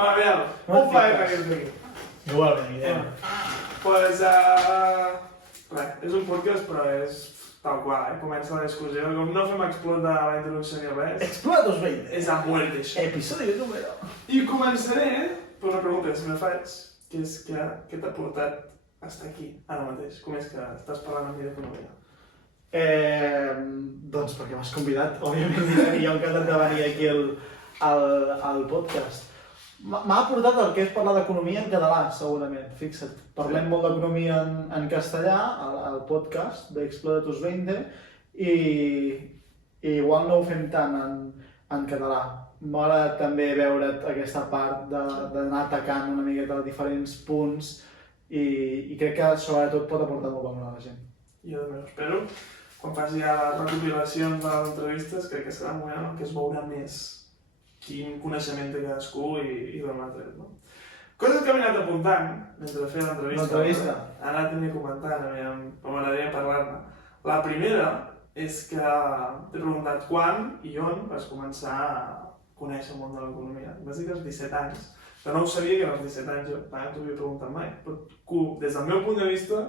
Va, aviam, un plaer tenir-te aquí. Igualment, Guillem. Pues, res, és un podcast, però és tal qual, comença la discussió. Com no fem explotar la introducció ni res, Explotos 20. és a muerte, això. Episodio número. I començaré per una pregunta que si me faig, que és què t'ha portat a estar aquí, ara mateix? Com és que estàs parlant amb mi d'economia? Doncs perquè m'has convidat, òbviament, i jo encantat de venir aquí al podcast. M'ha aportat el que és parlar d'economia en català, segurament, fixa't. Parlem molt d'economia en castellà, al podcast d'Explotus 20, i igual no ho fem tant en català. M'ha agradat també veure aquesta part d'anar atacant una miqueta diferents punts i crec que sobretot pot aportar molt valor a la gent. Jo també ho espero. Quan faci ja les recopilacions de les entrevistes, crec que serà un moment en què es veurà més quin coneixement té cadascú i d'on l'ha tret, no? Coses que m'he anat apuntant mentre feia l'entrevista. He anat també comentant, m'agradaria parlar-ne. La primera és que t'he preguntat quan i on vas començar a conèixer el món de l'economia. Em vas dir que als 17 anys, que no ho sabia que als 17 anys jo no t'ho havia preguntat mai. Però des del meu punt de vista,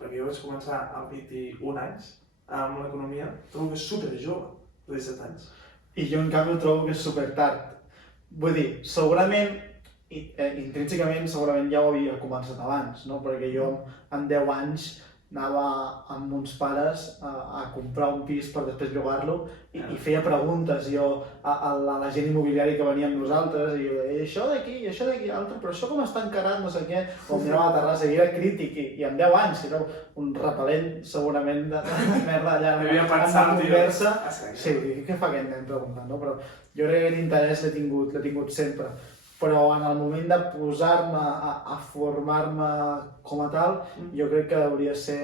perquè jo vaig començar amb 21 anys amb l'economia, trobo que és superjove, de 17 anys. I jo, en canvi, ho trobo que és supertard. Vull dir, segurament, intrínsecament, segurament ja ho havia començat abans, no? Perquè jo, amb 10 anys, anava amb uns pares a comprar un pis per després llogar-lo i feia preguntes jo a la gent immobiliària que venia amb nosaltres i jo deia, això d'aquí, altre, però això com està encarat, no sé què, o mirava a la terrassa i era crític i amb 10 anys era un repel·lent segurament de merda allà en la conversa. Sí, què fa aquest nen preguntant, no? Però jo crec que l'interès l'he tingut sempre. Però en el moment de posar-me a formar-me com a tal, jo crec que hauria ser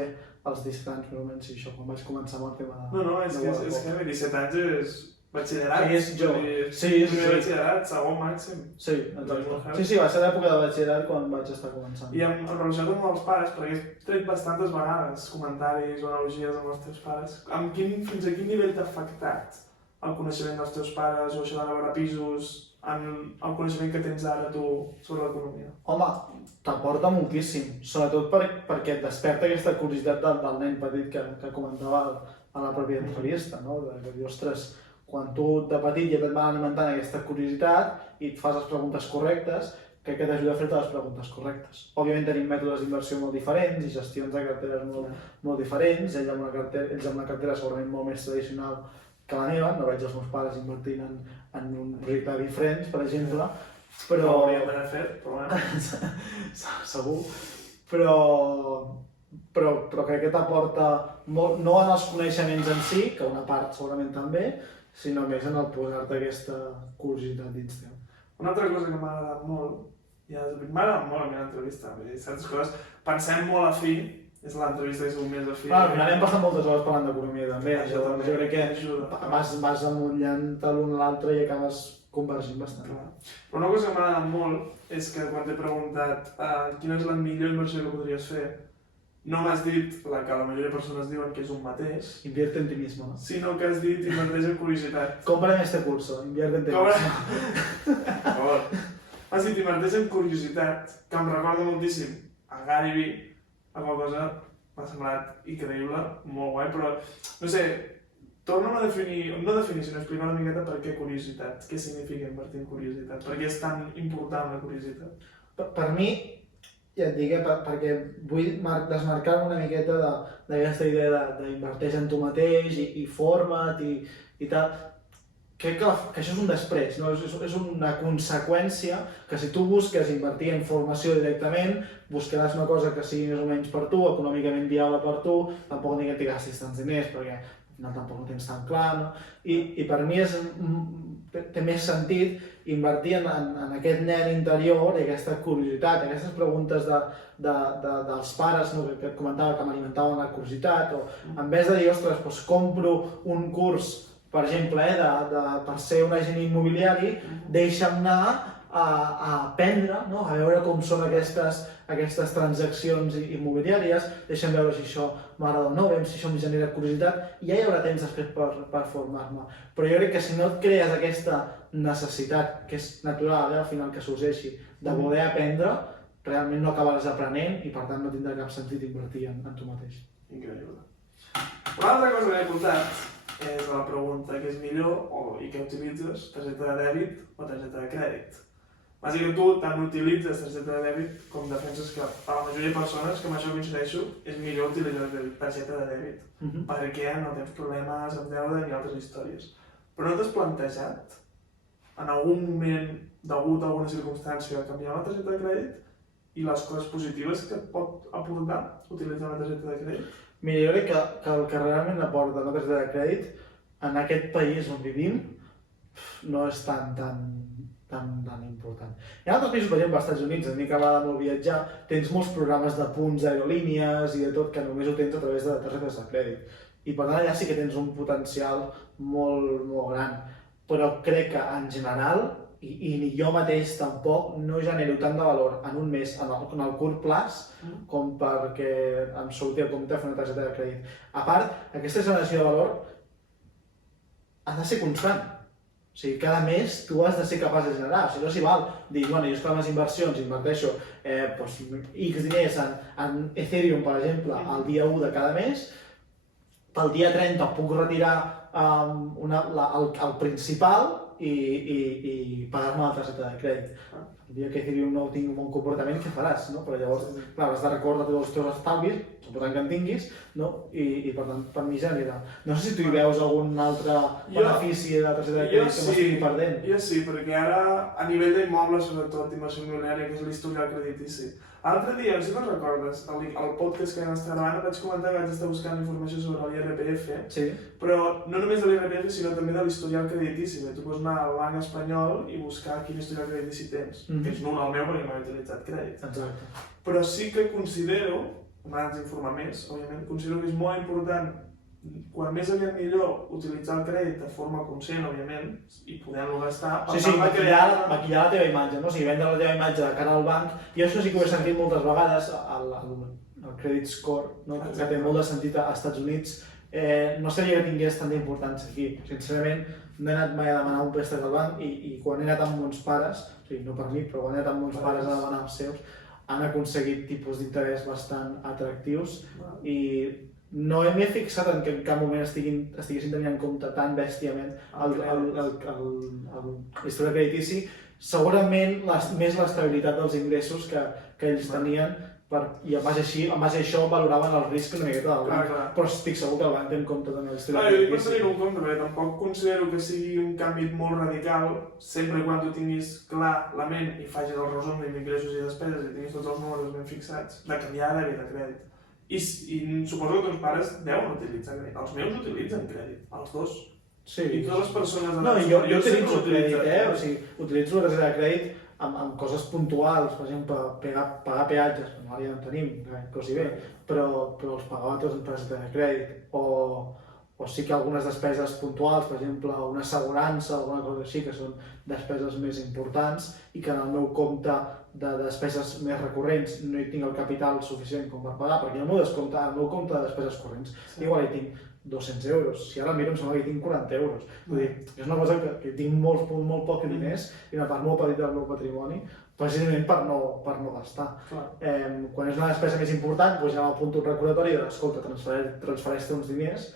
als 17 anys, més o menys, això, quan vaig començar amb el tema de... No, és que 17 anys és batxillerat. És jove. Sí. Primer batxillerat, segon màxim. Sí, exacte. Sí, va ser l'època de batxillerat quan vaig estar començant. I en relació amb els pares, perquè he tret bastantes vegades comentaris o analogies amb els teus pares, fins a quin nivell t'ha afectat el coneixement dels teus pares o això de veure pisos, en el coneixement que tens ara tu sobre l'economia? Home, t'aporta moltíssim, sobretot perquè et desperta aquesta curiositat del nen petit que comentava a la pròpia entrevista, no? De dir, ostres, quan tu de petit ja et van alimentant aquesta curiositat i et fas les preguntes correctes, crec que t'ajuda a fer-te les preguntes correctes. Òbviament tenim mètodes d'inversió molt diferents i gestions de carteres molt diferents, ells amb una cartera segurament molt més tradicional que la meva, no veig els meus pares invertint en un projecte de bifrens, per exemple, però... No ho hauríem d'haver fet, però bueno. Segur. Però crec que t'aporta molt, no en els coneixements en si, que una part segurament també, sinó més en el posar-te aquesta curiositat dins teu. Una altra cosa que m'ha agradat molt, m'ha agradat molt a mi l'entrevista, certes coses, pensem molt afí, és l'entrevista que és un més afí. Al final hem passat moltes hores parlant d'economia també, jo crec que vas amullant l'un a l'altre i acabes convergint bastant. Però una cosa que m'ha agradat molt és que quan t'he preguntat quina és la millor inversió que podries fer, no m'has dit la que la majoria de persones diuen que és un mateix. Invierte en ti mismo, no? Sinó que has dit inverteix en curiositat. Cómprame este curso, invierte en ti mismo. Per favor. Has dit inverteix en curiositat, que em recorda moltíssim a Gary Vee, a qual cosa m'ha semblat increïble, molt guai, però no sé, torna'm a definir, no definir, sinó explicar una miqueta per què curiositat, què significa invertir en curiositat, per què és tan important la curiositat. Per mi, ja et dic, perquè vull desmarcar-me una miqueta d'aquesta idea d'inverteix en tu mateix i forma't i tal. Crec que això és un després, no? És una conseqüència que si tu busques invertir en formació directament, buscaràs una cosa que sigui més o menys per tu, econòmicament viable per tu, tampoc ni que t'hi gastis tants diners perquè al final tampoc no tens tan clar, no? I per mi té més sentit invertir en aquest nen interior i aquesta curiositat, aquestes preguntes dels pares, no? Que et comentava que m'alimentaven la curiositat, o en vez de dir, ostres, doncs compro un curs, per exemple, per ser un agent immobiliari, deixa'm anar a aprendre, no? A veure com són aquestes transaccions immobiliàries, deixem veure si això m'agrada o no, veiem si això em genera curiositat, i ja hi haurà temps després per formar-me. Però jo crec que si no et crees aquesta necessitat, que és natural, al final que sorgeixi, de voler aprendre, realment no acabaràs aprenent i per tant no tindrà cap sentit invertir en tu mateix. Increïble. Una altra cosa que he apuntat és la pregunta què és millor i què utilitzes, targeta de dèbit o targeta de crèdit. Bàsicament tu tant utilitzes targeta de dèbit com defenses que per la majoria de persones, que amb això coincideixo, és millor utilitzar targeta de dèbit perquè no tens problemes amb deute ni altres històries. Però no t'has plantejat en algun moment, degut a alguna circumstància, canviar la targeta de crèdit i les coses positives que et pot aportar utilitzar la targeta de crèdit? Mira, jo crec que el que realment aporta la targeta de crèdit en aquest país on vivim no és tan important. Hi ha altres països, per exemple, als Estats Units, a mi que m'agrada molt viatjar, tens molts programes de punts, aerolínies i de tot que només ho tens a través de targetes de crèdit. I per tant allà sí que tens un potencial molt, molt gran. Però crec que en general, i ni jo mateix tampoc, no genero tant de valor en un mes, en el curt plaç, com perquè em surti a compte fer una targeta de crèdit. A part, aquesta generació de valor ha de ser constant. O sigui, cada mes tu has de ser capaç de generar. Si no s'hi val dir, bueno, jo és que les inversions inverteixo X diners en Ethereum, per exemple, el dia 1 de cada mes, pel dia 30 puc retirar el principal i pagar-me la targeta de crèdit. El dia que Ethereum no tingui un bon comportament, què faràs? No? Però llavors, clar, has de recordar tots els teus estalvis, suposant que en tinguis, no? I per tant, per mi genera. No sé si tu hi veus algun altre benefici de la targeta de crèdit que m'estigui perdent. Jo sí, perquè ara, a nivell d'immobles, sobretot, inversió immobiliària, que és l'historial creditici. L'altre dia, no sé si te'n recordes, al podcast que vam estar gravant vaig comentar que vaig estar buscant informació sobre l'IRPF, però no només de l'IRPF, sinó també de l'historial creditici. Tu pots anar al banc espanyol i buscar quin historial creditici tens, que és nul el meu perquè no he utilitzat crèdit. Exacte. Però sí que considero, m'has d'informar més, òbviament, considero que és molt important, quan més aviat millor, utilitzar el crèdit de forma conscient, òbviament, i poder-lo gastar. Sí, maquillar la teva imatge, no? O sigui, vendre la teva imatge de cara al banc. I això sí que ho he sentit moltes vegades, el credit score, no? Que té molt de sentit als Estats Units. No sabia que tingués tanta importància aquí. Sincerament, no he anat mai a demanar un préstec al banc i quan he anat amb mons pares, o sigui, no per mi, però quan he anat amb mons pares a demanar els seus, han aconseguit tipus d'interès bastant atractius i no m'he fixat en que en cap moment estiguessin tenint en compte tan bèstiament l'historial creditici. Segurament més l'estabilitat dels ingressos que ells tenien i en base a això valoraven el risc una miqueta del banc, però estic segur que el banc té en compte també l'historial creditici. Jo dic per tenir-ho en compte, perquè tampoc considero que sigui un canvi molt radical, sempre quan tu tinguis clar la ment i facis el resum d'ingressos i despeses i tinguis tots els números ben fixats, de canviar de dèbit a crèdit. I suposo que teus pares deuen utilitzar crèdit. Els meus utilitzen crèdit, els dos. Sí. I totes les persones... No, jo utilitzo crèdit, o sigui, utilitzo la targeta de crèdit amb coses puntuals, per exemple, pagar peatges, que no ara ja en tenim, quasi bé, però els pagava tots en targeta de crèdit. O sí que algunes despeses puntuals, per exemple, una assegurança o alguna cosa així, que són despeses més importants i que en el meu compte de despeses més recurrents no hi tinc el capital suficient com per pagar, perquè el meu compte de despeses corrents igual hi tinc 200 euros, si ara miro em sembla que hi tinc 40 euros. Vull dir, és una cosa que tinc molt poc diners i una part molt petita del meu patrimoni, precisament per no gastar. Quan és una despesa més important, doncs ja m'apunto un recordatori de, escolta, transfereix-te uns diners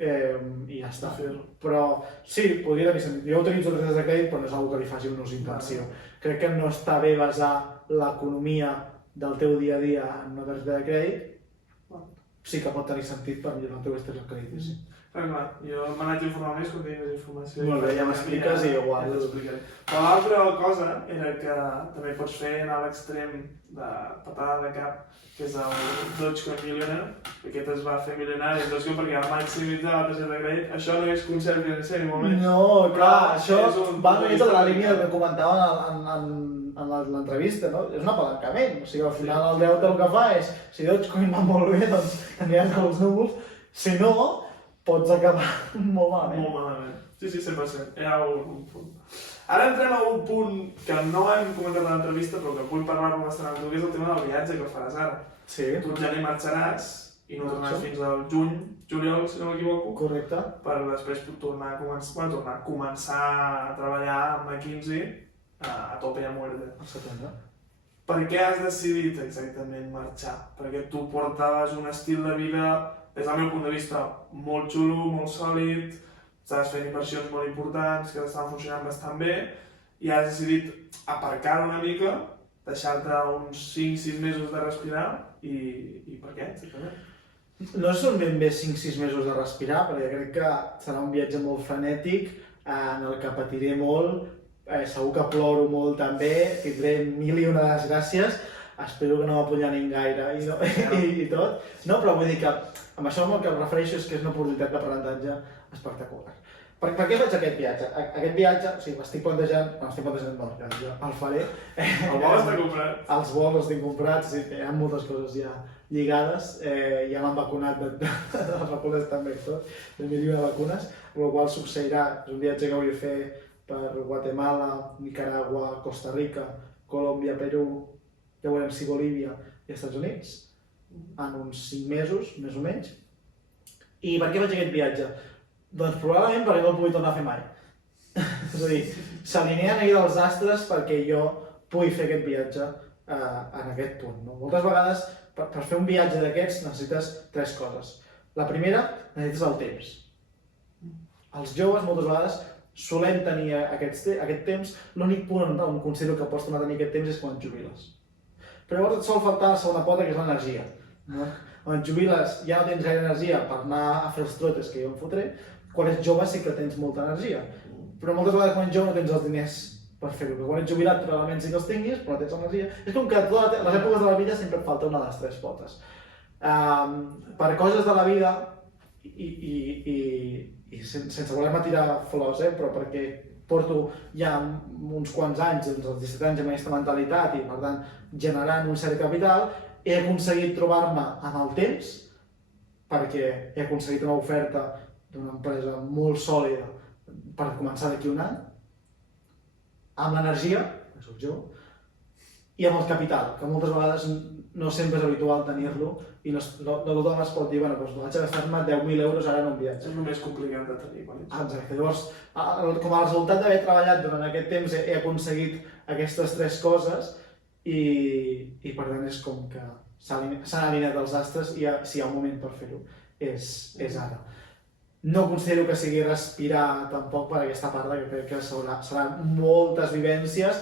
i ja està. Però sí, podria tenir sentit. Jo utilitzo targetes de crèdit, però no és una cosa que li faci un ús intensiu. Crec que no està bé basar l'economia del teu dia a dia en una targeta de crèdit. Sí que pot tenir sentit per millorar el teu historial creditici. Clar, jo m'anat a informar més quan tinc més informació. Molt bé, ja m'expliques i igual. Però l'altra cosa era que també pots fer anar a l'extrem de patada de cap, que és el Dogecoin Millionaire, que aquest es va fer milionari en Dogecoin perquè va maximitzar la targeta de crèdit. Això no és concert financer ni molt menys. No, clar, això va una mica de la línia que comentava en l'entrevista, no? És un apalancament, o sigui, al final el deute el que fa és, si Dogecoin va molt bé, doncs aniràs als núvols, si no, pots acabar molt malament. Molt malament. Sí, 100%. Hi ha un punt. Ara entrem a un punt que no hem comentat a l'entrevista, però que vull parlar-lo bastant amb tu, que és el tema del viatge que faràs ara. Sí. Tu al gener marxaràs i no tornaràs fins al juny, juliol, si no m'equivoco, Correcte. per després tornar a començar a treballar amb McKinsey a tope a muerte. Al setembre. Per què has decidit exactament marxar? Perquè tu portaves un estil de vida, des del meu punt de vista, molt xulo, molt sòlid, estaves fent inversions molt importants que estaven funcionant bastant bé i has decidit aparcar una mica, deixar-te uns 5-6 mesos de respirar i per què, exactament? No són ben bé 5-6 mesos de respirar, perquè crec que serà un viatge molt frenètic, en el que patiré molt, segur que ploro molt també, tindré mil i una desgràcies, espero que no m'apollonin gaire i tot. No, però vull dir que amb això el que em refereixo és que és una oportunitat d'aprenentatge espectacular. Per què faig aquest viatge? Aquest viatge, o sigui, m'estic plantejant, no, jo el faré. El vol està comprat. Els vols els tinc comprats, sí, hi ha moltes coses ja lligades, ja m'han vacunat de les vacunes també, tot, de milió de vacunes, amb la qual succeirà, és un viatge que vull fer per Guatemala, Nicaragua, Costa Rica, Colòmbia, Perú, ja veurem si Bolívia i Estats Units, en uns 5 mesos, més o menys. I per què faig aquest viatge? Doncs probablement perquè no el pugui tornar a fer mai. És a dir, s'alineen ahir els astres perquè jo pugui fer aquest viatge en aquest punt. No? Moltes vegades, per fer un viatge d'aquests, necessites 3 coses. La primera, necessites el temps. Els joves, moltes vegades, solem tenir aquest temps, l'únic punt on considero que pots tornar a tenir aquest temps és quan et jubiles. Però llavors et sol faltar la segona pota, que és l'energia. No? Quan et jubiles ja no tens gaire energia per anar a fer els trotes que jo em fotré, quan ets jove sí que tens molta energia. Però moltes vegades quan ets jove no tens els diners per fer-ho, perquè quan ets jubilat probablement sí que els tinguis, però no tens energia. És com que a les èpoques de la vida sempre et falta una de les 3 potes. Per coses de la vida, i sense voler-me tirar flors, però perquè porto ja uns quants anys, doncs els 17 anys amb aquesta mentalitat i per tant generant un cert capital, he aconseguit trobar-me amb el temps, perquè he aconseguit una oferta d'una empresa molt sòlida per començar d'aquí un any, amb l'energia, que soc jo, i amb el capital, que moltes vegades no sempre és habitual tenir-lo i no tothom es pot dir, bueno, doncs vaig a gastar-me 10.000 euros ara en un viatge. És el més complicat de tenir quan ets. Exacte, llavors, com a resultat d'haver treballat durant aquest temps he aconseguit aquestes 3 coses i per tant és com que s'han alineat els astres i si hi ha un moment per fer-ho és ara. No considero que sigui respirar tampoc per aquesta part, que crec que seran moltes vivències,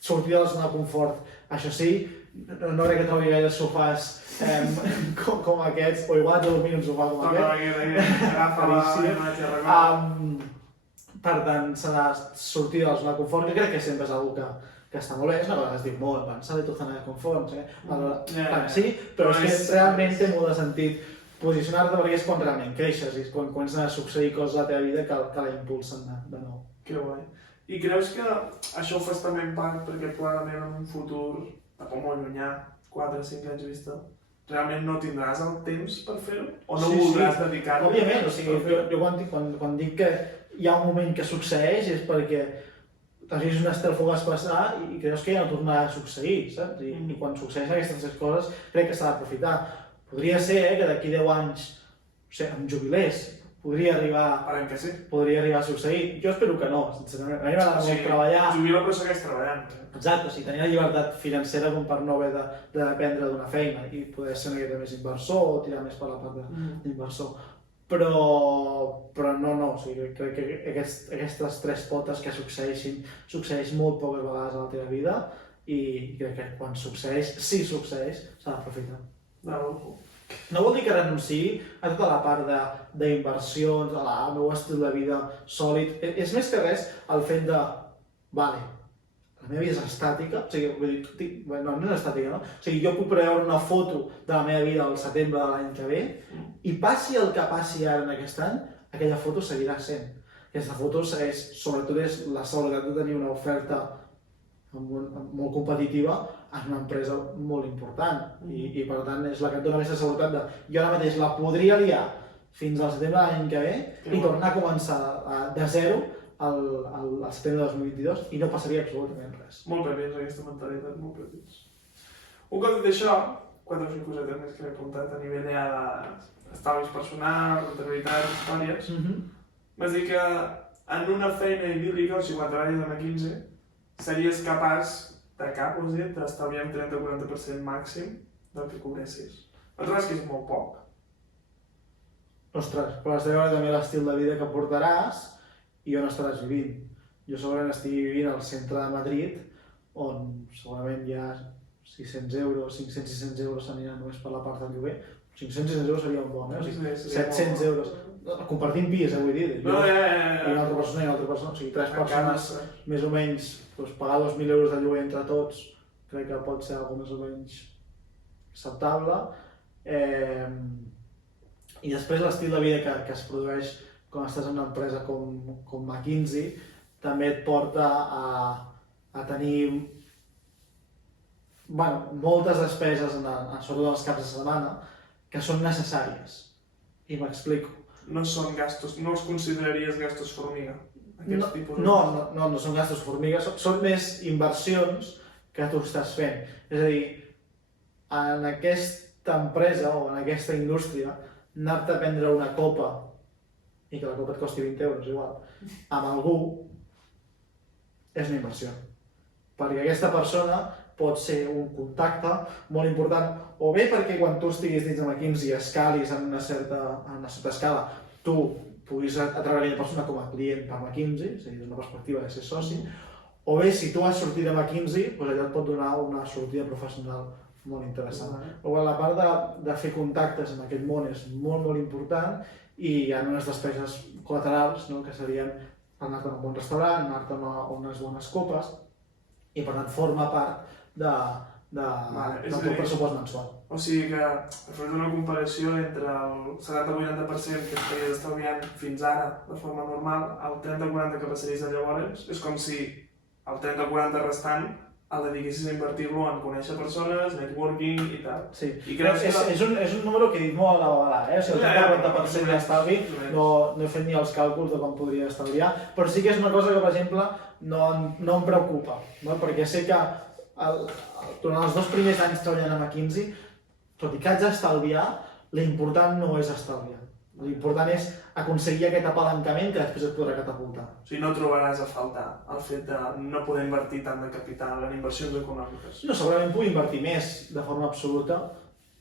sortir de la zona de confort. Això sí, no crec que trobi gaire sofàs com aquests, o igual de dormir en un sofà com aquest. Per tant, serà sortir de la zona de confort, que crec que sempre és una que està molt bé, és una cosa que es diu molt, sale tu zona de confort, sí, però és que realment té molt de sentit posicionar-te perquè és quan realment creixes i és quan comencen a succeir coses a la teva vida que la impulsen de nou. Que guai. I creus que això ho fas també en part perquè probablement en un futur, tampoc molt llunyà, 4-5 anys vista, realment no tindràs el temps per fer-ho? O no voldràs dedicar-te? Òbviament, o sigui, jo quan dic que hi ha un moment que succeeix és perquè t'has vist un estel fugaç passar i creus que ja no tornarà a succeir, saps? I quan succeeixen aquestes coses crec que s'ha d'aprofitar. Podria ser que d'aquí 10 anys em jubilés, podria arribar a succeir. Jo espero que no, sincerament. A mi m'agrada molt treballar. Jubila però segueix treballant. Exacte, o sigui, tenir la llibertat financera com per no haver de dependre d'una feina i poder ser una miqueta més inversor o tirar més per la part d'inversor. Però no, o sigui, crec que aquestes 3 potes que succeeixen molt poques vegades a la teva vida i crec que quan succeeix, si succeeix, s'ha d'aprofitar. No vol dir que renunciï a tota la part d'inversions, al meu estil de vida sòlid. És més que res el fet de, vale, la meva vida és estàtica, o sigui, vull dir, no és estàtica, no? O sigui, jo puc preveure una foto de la meva vida al setembre de l'any que ve i passi el que passi ara en aquest any, aquella foto seguirà sent. Aquesta foto segueix, sobretot és la seguretat de tenir una oferta molt competitiva en una empresa molt important i per tant és la que et dona aquesta seguretat de jo ara mateix la podria liar fins al setembre de l'any que ve i tornar a començar de zero al setembre de 2022 i no passaria absolutament res. Molt pepins, aquesta mentalitat, molt pepins. Un cop dit això, 4 o 5 cosetes més que m'he apuntat a nivell ja d'estalvis personals, rendibilitat, històries. Vas dir que en una feina idíl·lica, o sigui, quan treballes a 15, series capaç de cap, ho has dit, d'estalviar un 30-40% màxim del que cobressis. No trobes que és molt poc? Ostres, però has de veure també l'estil de vida que portaràs i on estaràs vivint. Jo segurament estigui vivint al centre de Madrid, on segurament hi ha 600 euros, 500-600 euros s'aniran només per la part del lloguer. 500-600 euros seria un bon, O sigui, 700 euros. Compartint pis, vull dir. Jo i una altra persona i una altra persona. O sigui, 3 persones, més o menys, pagar 2.000 euros de lloguer entre tots, crec que pot ser alguna més o menys acceptable. I després l'estil de vida que es produeix quan estàs en una empresa com McKinsey també et porta a tenir moltes despeses, sobretot els caps de setmana, que són necessàries. I m'explico. No són gastos, no els consideraries gastos formiga? No són gastos formiga, són més inversions que tu estàs fent. És a dir, en aquesta empresa o en aquesta indústria, anar-te a prendre una copa, i que la copa et costi 20 euros igual, amb algú, és una inversió. Perquè aquesta persona pot ser un contacte molt important, o bé perquè quan tu estiguis dins de McKinsey escalis en una certa escala, tu puguis atraure aquella persona com a client per McKinsey, és a dir, des d'una perspectiva de ser soci, o bé si tu has sortit de McKinsey, doncs allò et pot donar una sortida professional molt interessant. La part de fer contactes en aquest món és molt, molt important i hi ha unes despeses col·laterals, que serien anar-te a un bon restaurant, anar-te a unes bones copes i per tant forma part del teu pressupost mensual. O sigui que, per fer una comparació entre el 70-80% que estaries estalviant fins ara de forma normal, el 30-40% que passaries a llavors, és com si el 30-40% restant el dediquessis a invertir-lo en conèixer persones, networking i tal. Sí, és un número que he dit molt a la vegada, o sigui, el 30-40% d'estalvi, no he fet ni els càlculs de com podria estalviar, però sí que és una cosa que, per exemple, no em preocupa, perquè sé que durant els 2 primers anys treballant a McKinsey, tot i que haig d'estalviar, l'important no és estalviar. L'important és aconseguir aquest apalancament que després et podrà catapultar. O sigui, no trobaràs a faltar el fet de no poder invertir tant de capital en inversions econòmiques. No, segurament puc invertir més de forma absoluta,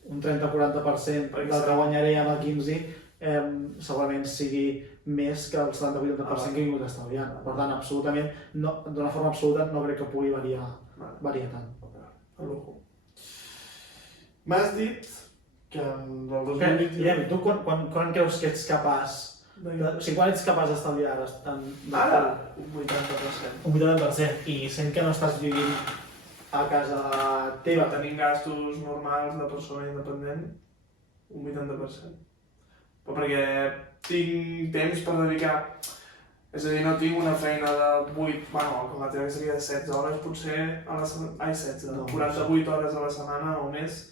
un 30-40% del que guanyaré a McKinsey segurament sigui més que el 70-80% que he vingut estalviant. Per tant, absolutament, d'una forma absoluta no crec que pugui variar tant. M'has dit que del 2021... Guillem, tu quan creus que ets capaç? O sigui, quan ets capaç d'estalviar ara? Ara? Un 80%. Un 80%. I sent que no estàs vivint a casa teva? Tenint gastos normals de persona independent, un 80%. Però perquè tinc temps per dedicar... És a dir, no tinc una feina de 8... com la teva seria de 16 hores, potser a la setmana... 48 hores a la setmana o més.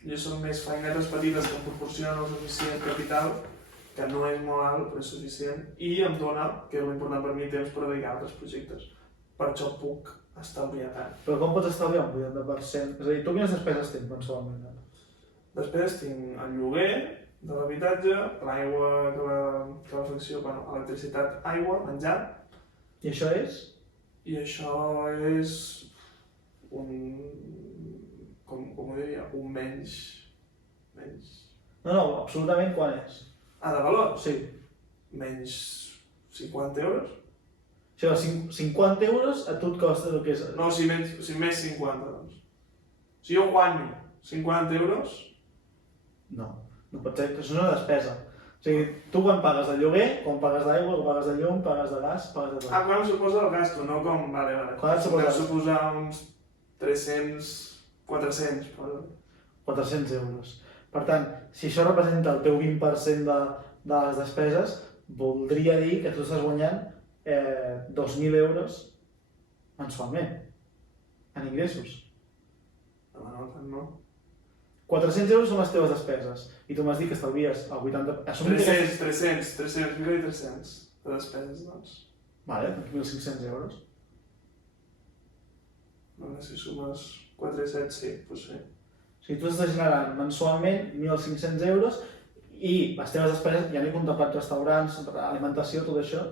Jo són més feinetes petites que em proporcionen el suficient capital, que no és molt alt, però és suficient, i em dona, que és l'important per mi, temps per dedicar a altres projectes. Per això puc estalviar tant. Però com pots estalviar un 80%? És a dir, tu quines despeses tens mensualment? Després tinc el lloguer de l'habitatge, l'aigua, calefacció, electricitat, aigua, menjar. I això és? I això és un menys... No, absolutament quan és? De valor? Sí. Menys 50 euros? O sigui, 50 euros a tu et costa el que és... No, més 50, doncs. Si jo guanyo 50 euros... No pot ser, això és una despesa. O sigui, tu quan pagues de lloguer, quan pagues d'aigua, quan pagues de llum, pagues de gas, pagues de tot. Quan em suposa el gasto, no com... Vale. Quan et suposa? Em suposa uns 300... 400, però... 400 euros. Per tant, si això representa el teu 20% de les despeses, voldria dir que tu estàs guanyant 2.000 euros mensualment en ingressos. No. 400 euros són les teves despeses i tu m'has dit que estalvies el 80%... 300 de despeses, doncs. Vale, 1.500 euros. Bueno, si sumes 4 i 7, sí, doncs sí. O sigui, tu estàs generant mensualment 1.500 euros i les teves despeses, ja no he contemplat restaurants, alimentació, tot això,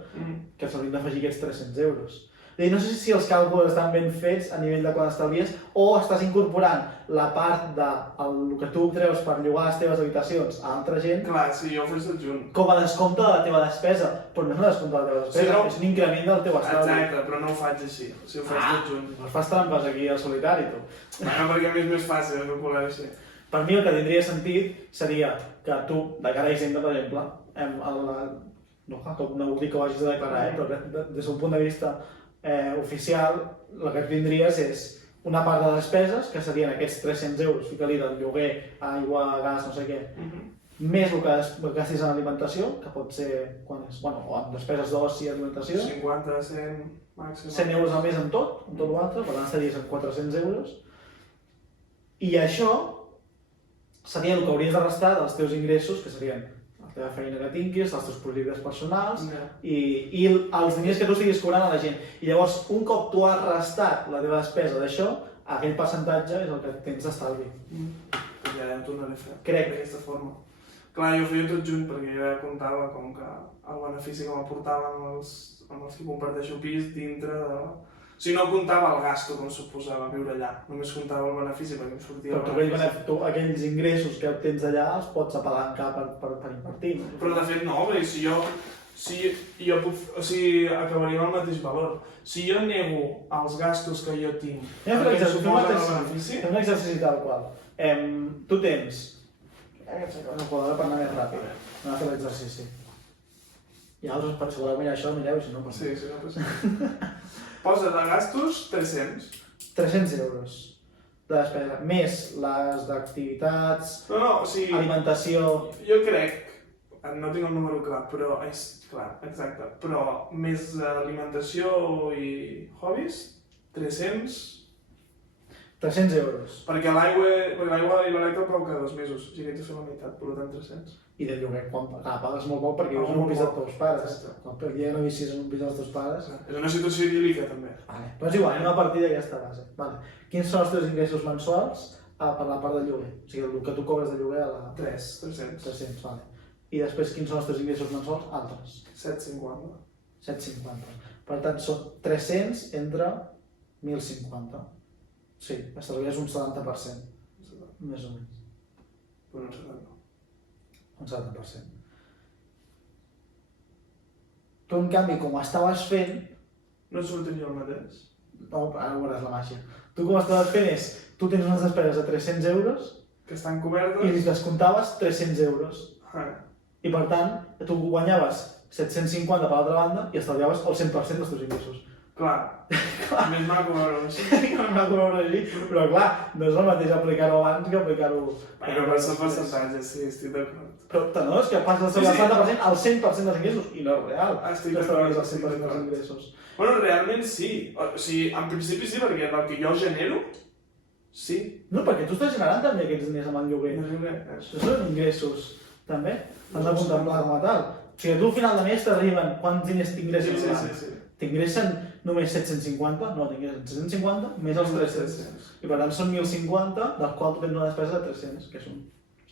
que s'haurien d'afegir aquests 300 euros. És a dir, no sé si els càlculs estan ben fets a nivell de quan estalvies o estàs incorporant la part del que tu treus per llogar les teves habitacions a altra gent. Clar, sí, jo ho faig tot junt. Com a descompte de la teva despesa, però no és un descompte de la teva despesa, Sí, no. és un increment del teu estalvi. Exacte, però no ho faig així. O sigui, ho faig tot junt. No fas trampes aquí al solitari, tu. Bueno, perquè a mi és més fàcil calcular així. Per mi el que tindria sentit seria que tu, de cara a Hisenda, per exemple, no vull dir que ho hagis de declarar, però des d'un punt de vista oficial, el que tindries és una part de despeses, que serien aquests 300 euros, fica-li del lloguer, aigua, gas, no sé què, més el que gastis en alimentació, que pot ser, quan és? Bueno, o en despeses d'oci i alimentació. 50, 100, màxim. 100 euros al mes en tot l'altre, per tant estaries en 400 euros. I això seria el que hauries de restar dels teus ingressos, que serien la teva feina que tinguis, els teus projectes personals i els diners que tu estiguis cobrant a la gent. I llavors, un cop tu has restat la teva despesa d'això, aquell percentatge és el que tens d'estalvi. Ja ho tornaré a fer. Crec. D'aquesta forma. Clar, jo ho feia tot junt perquè jo ja comptava com que el benefici que m'aportaven amb els que comparteixo pis dintre de... O sigui, no comptava el gasto com suposava viure allà, només comptava el benefici perquè em sortia el benefici. Però aquells ingressos que obtens allà els pots apalancar per invertir. Però de fet no, perquè si jo puc, o sigui, acabaria amb el mateix valor. Si jo nego els gastos que jo tinc, perquè suposen el benefici... Fem un exercici tal qual. Tu tens... No puc per anar més ràpid. Anem a fer l'exercici. I altres, per si voleu mirar això, mireu, si no passa. Sí, si no passa. Posa de gastos 300. 300 euros de despesa, més les d'activitats, No, o sigui... alimentació... Jo crec, no tinc el número clar, però és clar, exacte, però més alimentació i hobbies, 300... 300 euros. Perquè l'aigua i l'electre pau cada 2 mesos, o sigui que haig de fer la meitat, per tant 300. I de lloguer, quan pagues molt poc perquè vius en un pis dels teus pares. Quan per dia no vissis en un pis dels teus pares... És una situació idíl·lica, també. Vale. Però és igual, anem a partir d'aquesta base. Vale. Quins són els teus ingressos mensuals per la part del lloguer? O sigui, el que tu cobres de lloguer a la... 300. 300, vale. I després, quins són els teus ingressos mensuals? Altres. 750. 750. Per tant, són 300 entre 1.050. Sí, estalvies un 70%, més o menys. Però un 70. Un 70%. Tu, en canvi, com estaves fent... No et sortiria el mateix? No, ara veuràs la màgia. Tu com estaves fent és, tu tens unes despeses de 300 euros que estan cobertes... i li descomptaves 300 euros. I per tant, tu guanyaves 750 per l'altra banda i estalviaves el 100% dels teus ingressos. Clar. Més maco veure-ho així. Més maco veure-ho així, però clar, no és el mateix aplicar-ho abans que aplicar-ho... Però per ser percentatge, sí, estic d'acord. Però no, és que passes del 70% al 100% dels ingressos, i no és real. Estic d'acord. El 100% dels ingressos. Bueno, realment sí. O sigui, en principi sí, perquè del que jo genero, sí. No, perquè tu estàs generant també aquests diners amb el lloguer. Això són ingressos, també. Has de contemplar com a tal. O sigui, tu al final de mes t'arriben quants diners t'ingresses l'any. Sí. T'ingressen només 750? No, t'ingressen 750 més els 300. I per tant són 1.050, del qual tu tens una despesa de 300, que és un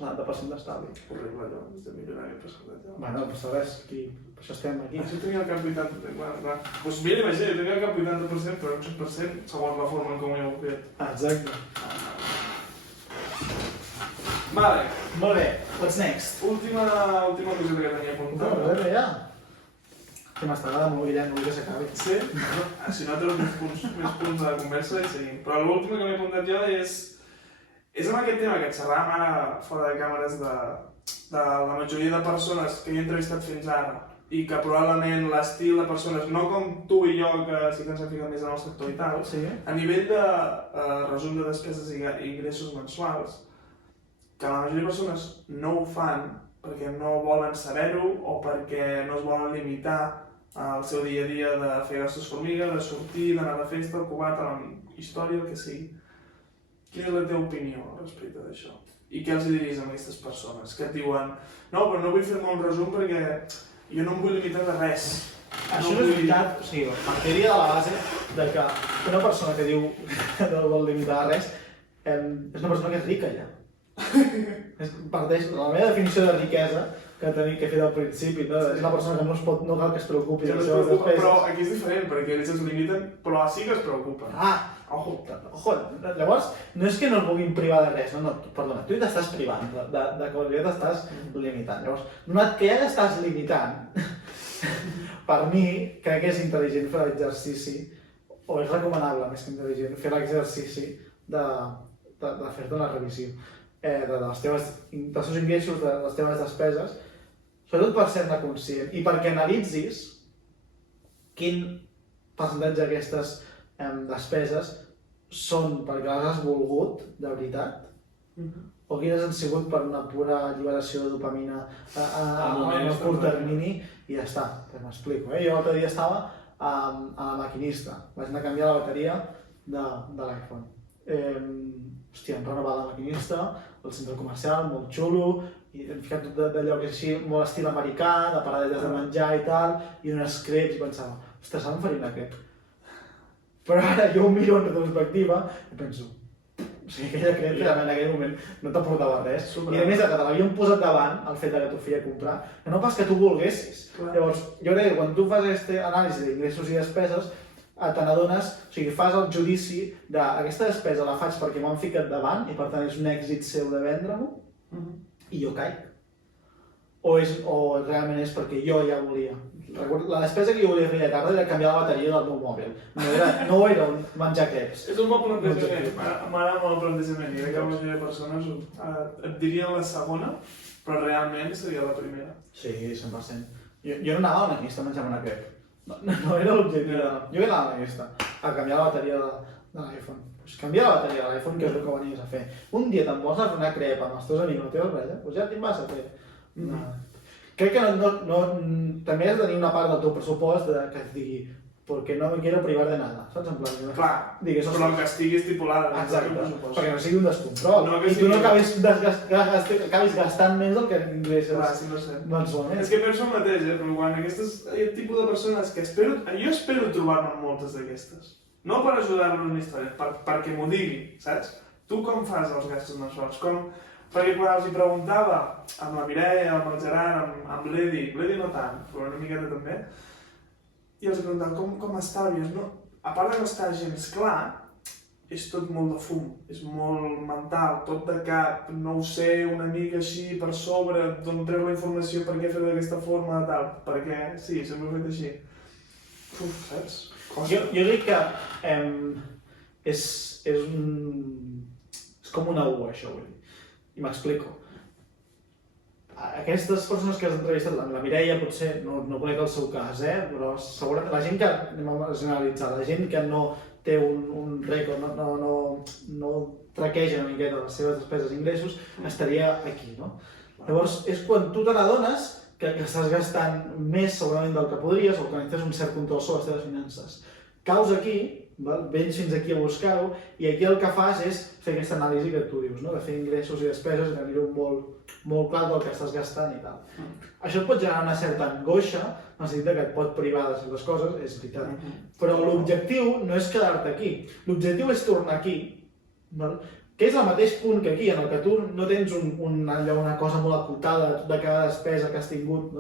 70% d'estalvi. Horrible, allò, és de milionari percentatge. Bueno, però sabes, per això estem aquí. Això tenia el cap 80%. Clar. Doncs mira, imagina, tenia el cap 80%, però un 100% segons la forma en com ho heu fet. Exacte. Vale. Molt bé, what's next? Última coseta que tenia apuntada. Molt bé, ja. Que m'estava molt Guillem, no vull que s'acabi. Sí? Si no tens més punts de conversa i seguim. Però l'última que m'he apuntat jo és amb aquest tema que xerràvem ara fora de càmeres de la majoria de persones que he entrevistat fins ara i que probablement l'estil de persones, no com tu i jo, que sí que ens hem ficat més en el sector i tal, a nivell de resum de despeses i ingressos mensuals, que la majoria de persones no ho fan perquè no volen saber-ho o perquè no es volen limitar al seu dia a dia de fer gastos formiga, de sortir, d'anar de festa, al cubat, a la història, el que sigui. Quina és la teva opinió respecte d'això? I què els diries a aquestes persones que et diuen no, però no vull fer-me un resum perquè jo no em vull limitar de res. Això no és veritat, o sigui, partiria de la base de que una persona que diu que no vol limitar res és una persona que és rica ja. Parteix, la meva definició de riquesa que he fet al principi, no? És una persona que no cal que es preocupi de les seves despeses. Però aquí és diferent, perquè ells es limiten, però sí que es preocupen. Ojo, llavors, no és que no es vulguin privar de res, no, perdona, tu t'estàs privant, de qualitat t'estàs limitant. Llavors, donat que ja t'estàs limitant, per mi, crec que és intel·ligent fer l'exercici, o és recomanable més que intel·ligent, fer l'exercici de fer-te una revisió dels teus ingressos, de les teves despeses, sobretot per ser-ne conscient i perquè analitzis quin percentatge d'aquestes despeses són perquè les has volgut, de veritat, o quines han sigut per una pura alliberació de dopamina a curt termini i ja està, m'explico. Jo l'altre dia estava a la maquinista, vaig anar a canviar la bateria de l'iPhone. Hòstia, hem renovat la maquinista, el centre comercial, molt xulo, i hem ficat tot d'allò que és així, molt estil americà, de paradetes de menjar i tal, i unes creps, i pensava, ostres, saben fer una crep? Però ara jo ho miro en retrospectiva i penso, o sigui, aquella crep realment en aquell moment no t'aportava res. I a més que te l'havíem posat davant, el fet que t'ho feia comprar, que no pas que tu volguessis. Llavors, jo crec que quan tu fas aquesta anàlisi d'ingressos i despeses, te n'adones, o sigui, fas el judici d'aquesta despesa la faig perquè m'han ficat davant i per tant és un èxit seu de vendre-m'ho i jo caic. O realment és perquè jo ja volia. La despesa que jo volia fer a tarda era canviar la bateria del meu mòbil. No era un menjar creps. És un bon plantejament. M'agrada molt el plantejament. I crec que la majoria de persones et dirien la segona, però realment seria la primera. Sí, 100%. Jo no anava a la maquinista a menjar una crep. No era l'objectiu. Jo anava a la maquinista a canviar la bateria de l'iPhone. Canviar la bateria de l'iPhone, que és el que venies a fer. Un dia te'n vols anar a fer una crepa amb els teus amics o la teva parella, doncs ja te'n vas a fer. Crec que també has de tenir una part del teu pressupost que et digui perquè no me quiero privar de nada, saps? En plan, clar, però que estigui estipulada. Exacte, perquè no sigui un descontrol. I tu no acabis gastant més del que ingresses mensualment. És que penso el mateix, però quan aquest tipus de persones que jo espero trobar-me moltes d'aquestes. No per ajudar-los en una història, perquè m'ho digui, saps? Tu com fas els gastos mensuals? Perquè quan els hi preguntava amb la Mireia, amb el Gerard, amb l'Edi no tant, però una miqueta també, i els preguntava com estalvies, no? A part de no estar gens clar, és tot molt de fum, és molt mental, tot de cap, no ho sé, una mica així per sobre, d'on treu la informació, per què fer-ho d'aquesta forma, tal, perquè sí, sempre ho he fet així. Saps? Jo dic que és com una U, això, vull dir. I m'explico. Aquestes persones que has entrevistat, la Mireia potser, no conec el seu cas, però segurament la gent que, anem a generalitzar, la gent que no té un rècord, no traqueja una miqueta les seves despeses i ingressos, estaria aquí, no? Llavors, és quan tu te n'adones que estàs gastant més segurament del que podries o que necessites un cert control sobre les teves finances. Caus aquí, vens fins aquí a buscar-ho, i aquí el que fas és fer aquesta anàlisi que tu dius, de fer ingressos i despeses i tenir-ho molt clar del que estàs gastant i tal. Això et pot generar una certa angoixa, en el sentit que et pot privar de certes coses, és veritat. Però l'objectiu no és quedar-te aquí, l'objectiu és tornar aquí, que és el mateix punt que aquí, en el que tu no tens una cosa molt acotada de cada despesa que has tingut.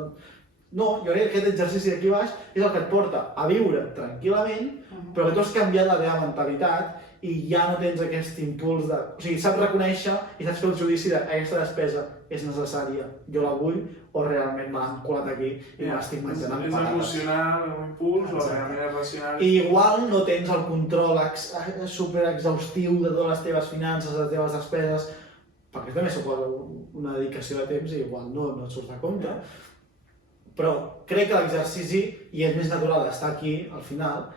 No, jo crec que aquest exercici d'aquí baix és el que et porta a viure tranquil·lament, però que tu has canviat la teva mentalitat i ja no tens aquest impuls de... O sigui, saps reconèixer i saps fer el judici d'aquesta despesa és necessària, jo la vull, o realment me l'han colat aquí i me l'estic menjant amb patates. És emocional, un impuls, o realment és racional. I igual no tens el control superexhaustiu de totes les teves finances, de les teves despeses, perquè també suposa una dedicació de temps i igual no et surts de compte. Però crec que l'exercici, i és més natural d'estar aquí, al final,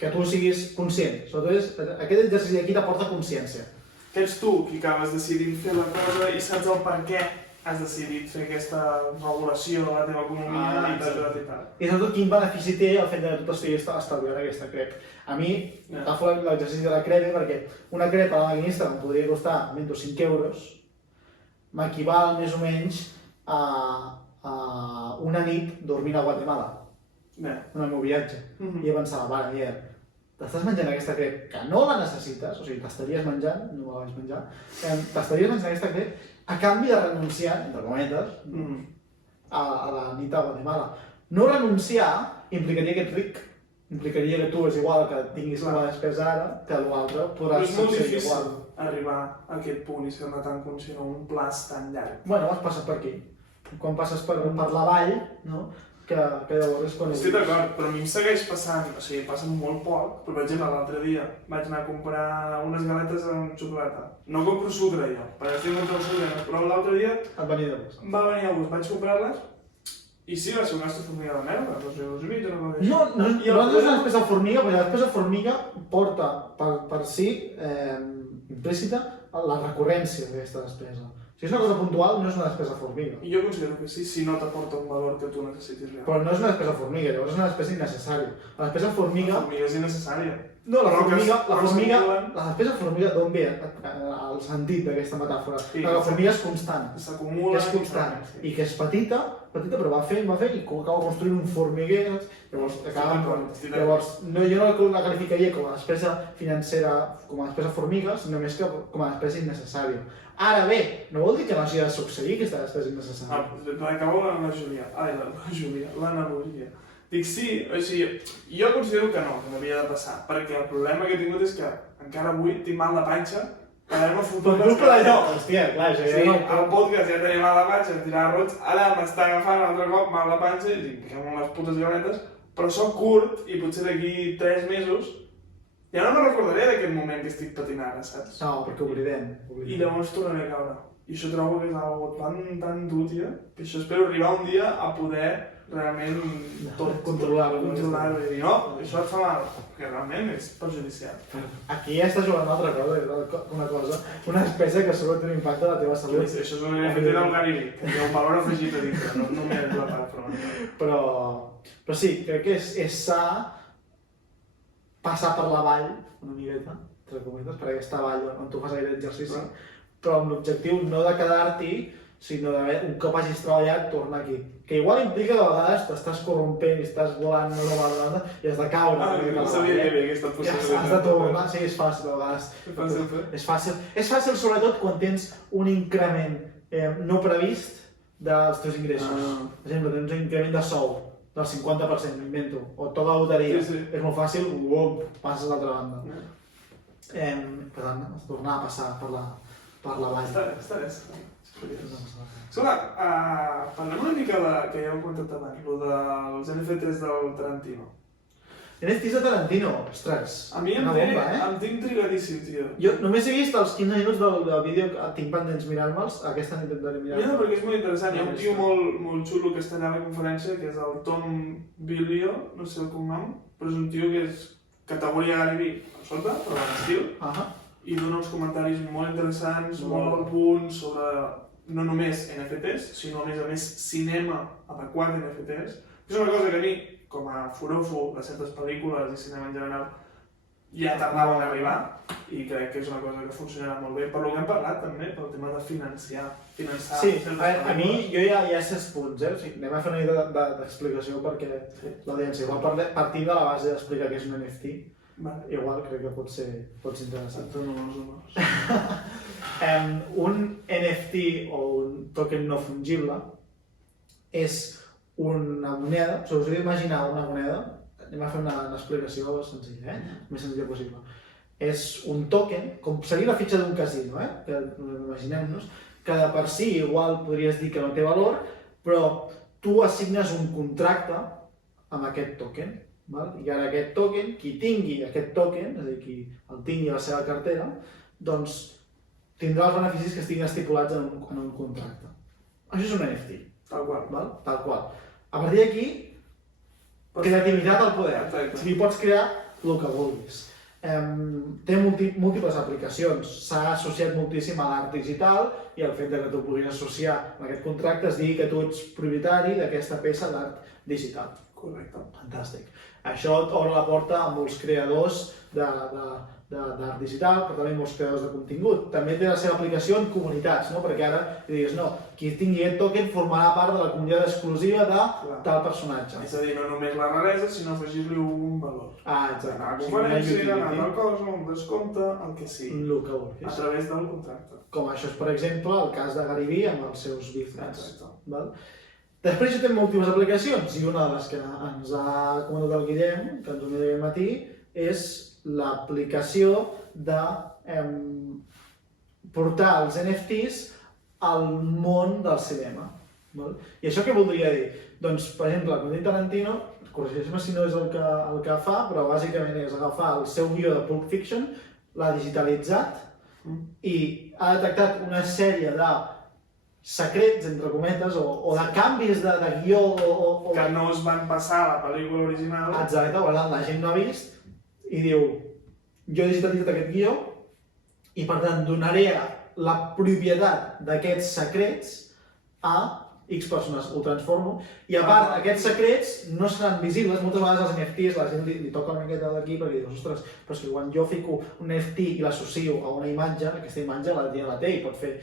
que tu siguis conscient. Sobretot aquest exercici d'aquí t'aporta consciència. Que ets tu qui acabes decidint fer la cosa i saps el per què has decidit fer aquesta regulació de la teva economia i tal. I sobretot quin benefici té el fet que tu t'estiguis estalviant aquesta crep. A mi, agafo l'exercici de la crepe perquè una crepa a la maquinista em podria costar menys 5 euros, m'equival més o menys a una nit dormint a Guatemala. en el meu viatge. I jo pensava, vale, Ier, t'estàs menjant aquesta crep que no la necessites, o sigui, t'estaries menjant, no me la vaig menjar, t'estaries menjant aquesta crep a canvi de renunciar, entre cometes, a la nit a Guatemala. No renunciar implicaria que ets ric, implicaria que tu és igual que tinguis la despesa ara, que l'altre podràs succeir igual. Arribar a aquest punt i ser-ne tan conscient a un plaç tan llarg. Bueno, has passat per aquí. Quan passes per la vall, no? Que llavors és quan... Estic d'acord, però a mi em segueix passant, o sigui, passa molt poc, però per exemple l'altre dia vaig anar a comprar unes galetes amb xocolata. No compro sucre jo, perquè estic contra el sucre, però l'altre dia et venia de gust. Va venir a gust, vaig comprar-les i sí, va ser una formiga de merda, 2,5 euros, una cosa així. No és una despesa formiga, perquè la despesa formiga porta per si implícita la recurrència d'aquesta despesa. Si és una cosa puntual, no és una despesa formiga. I jo considero que sí, si no t'aporta un valor que tu necessitis realment. Però no és una despesa formiga, llavors és una despesa innecessària. La despesa formiga... La formiga és innecessària. No, la despesa formiga d'on ve el sentit d'aquesta metàfora? La formiga és constant. S'acumula. És constant. I que és petita, però va fent i acaba construint un formiguer. Llavors, jo no la qualificaria com a despesa financera, com a despesa formiga, sinó més que com a despesa innecessària. Ara bé, no vol dir que no hagi de succeir aquesta despesa innecessària. Acabo l'analogia. Dic sí, o sigui, jo considero que no havia de passar, perquè el problema que he tingut és que encara avui tinc mal de panxa per haver-me fotut les coses. Hòstia, clar, això ja no... Sí, al podcast ja tenia mal de panxa, tirar roig, ara m'està agafant un altre cop mal de panxa i dic, fiquem les putes galetes, però soc curt i potser d'aquí 3 mesos ja no me'n recordaré d'aquest moment que estic patint ara, saps? No, perquè oblidem. I llavors tornaré a caure. I això trobo que és algo tan dur, tia, que això espero arribar un dia a poder realment tot controlar-ho i dir, no, això et fa mal, que realment és perjudicial. Aquí ja estàs jugant una cosa, una despesa que sobre té un impacte a la teva salut. Això és un NFT del Gary Vee, que té un valor afegit a dintre, no només la part, però sí, crec que és sa passar per la vall una miqueta, entre cometes, per aquesta vall on tu fas gaire exercici, però amb l'objectiu no de quedar-t'hi, sinó de un cop hagis treballat, tornar aquí. Que igual implica que a vegades t'estàs corrompent i estàs volant una banda i has de caure. No sabia que hi havia aquesta possibilitat. Has de tornar, sí, és fàcil a vegades. És fàcil sobretot quan tens un increment no previst dels teus ingressos. Per exemple, tens un increment de sou del 50%, m'invento, o tota la loteria. És molt fàcil, passes a l'altra banda. Per tant, has de tornar a passar per la vall. Està bé. Escolta, parlem una mica que ja heu comentat abans, dels NFTs del Tarantino. NFTs de Tarantino, ostres, a mi em té intrigadíssim, tio. Jo només he vist els 15 minuts del vídeo que tinc pendents mirant-me'ls, aquesta intentaré mirar-me'ls. Mira, perquè és molt interessant, hi ha un tio molt xulo que està allà a la conferència, que és el Tom Bilyeu, no sé el cognom, però és un tio que és categoria Gary Vee a sota, però en estil, i dona uns comentaris molt interessants, molt al punt, sobre no només NFTs, sinó a més cinema adequat a NFTs. És una cosa que a mi, com a forofo de certes pel·lícules i cinema en general, ja tardava en arribar i crec que és una cosa que funcionarà molt bé. Per lo que hem parlat també, pel tema de finançar. Sí, a mi jo ja sé els punts, anem a fer una mica d'explicació perquè l'audiència va partir de la base d'explicar què és un NFT. Igual crec que pot ser interessant. Un NFT o un token no fungible és una moneda, us heu d'imaginar una moneda, anem a fer una explicació senzilla, més senzilla possible. És un token, com seria la fitxa d'un casino, que imaginem-nos, que de per si igual podries dir que no té valor, però tu assignes un contracte amb aquest token. I ara aquest token, qui tingui aquest token, és a dir, qui el tingui a la seva cartera, doncs tindrà els beneficis que estiguin estipulats en un contracte. Això és un NFT. Tal qual. Tal qual. A partir d'aquí, creativitat al poder. O sigui, pots crear el que vulguis. Té múltiples aplicacions. S'ha associat moltíssim a l'art digital i el fet que tu puguis associar amb aquest contracte es digui que tu ets propietari d'aquesta peça d'art digital. Correcte. Fantàstic. Això obre la porta a molts creadors de d'art digital, però també molts creadors de contingut. També té la seva aplicació en comunitats, no? Perquè ara digues, no, qui tingui aquest token formarà part de la comunitat exclusiva de tal personatge. És a dir, no només la raresa, sinó afegir-li un valor. Exacte. Anar a conferència, anar a tal cosa, un descompte, el que sigui. El que vulguis. A través del contracte. Com això és, per exemple, el cas de Gary Vee amb els seus bitcoins. Exacte. Després ja té múltiples aplicacions i una de les que ens ha comentat el Guillem, que ens ho mira aquest matí, és l'aplicació de portar els NFTs al món del cinema. I això què voldria dir? Doncs, per exemple, Quentin Tarantino, corregeix-me si no és el que fa, però bàsicament és agafar el seu guió de Pulp Fiction, l'ha digitalitzat i ha detectat una sèrie de secrets, entre cometes, o de canvis de guió que no es van passar a la pel·lícula original. Exacte, la gent no ha vist i diu, jo he digitalitzat aquest guió i per tant donaré la propietat d'aquests secrets a X persones, ho transformo, i a part aquests secrets no seran visibles. Moltes vegades els NFTs la gent li toca una miqueta d'aquí perquè dius, ostres, però és que quan jo fico un NFT i l'associo a una imatge, aquesta imatge la té i pot fer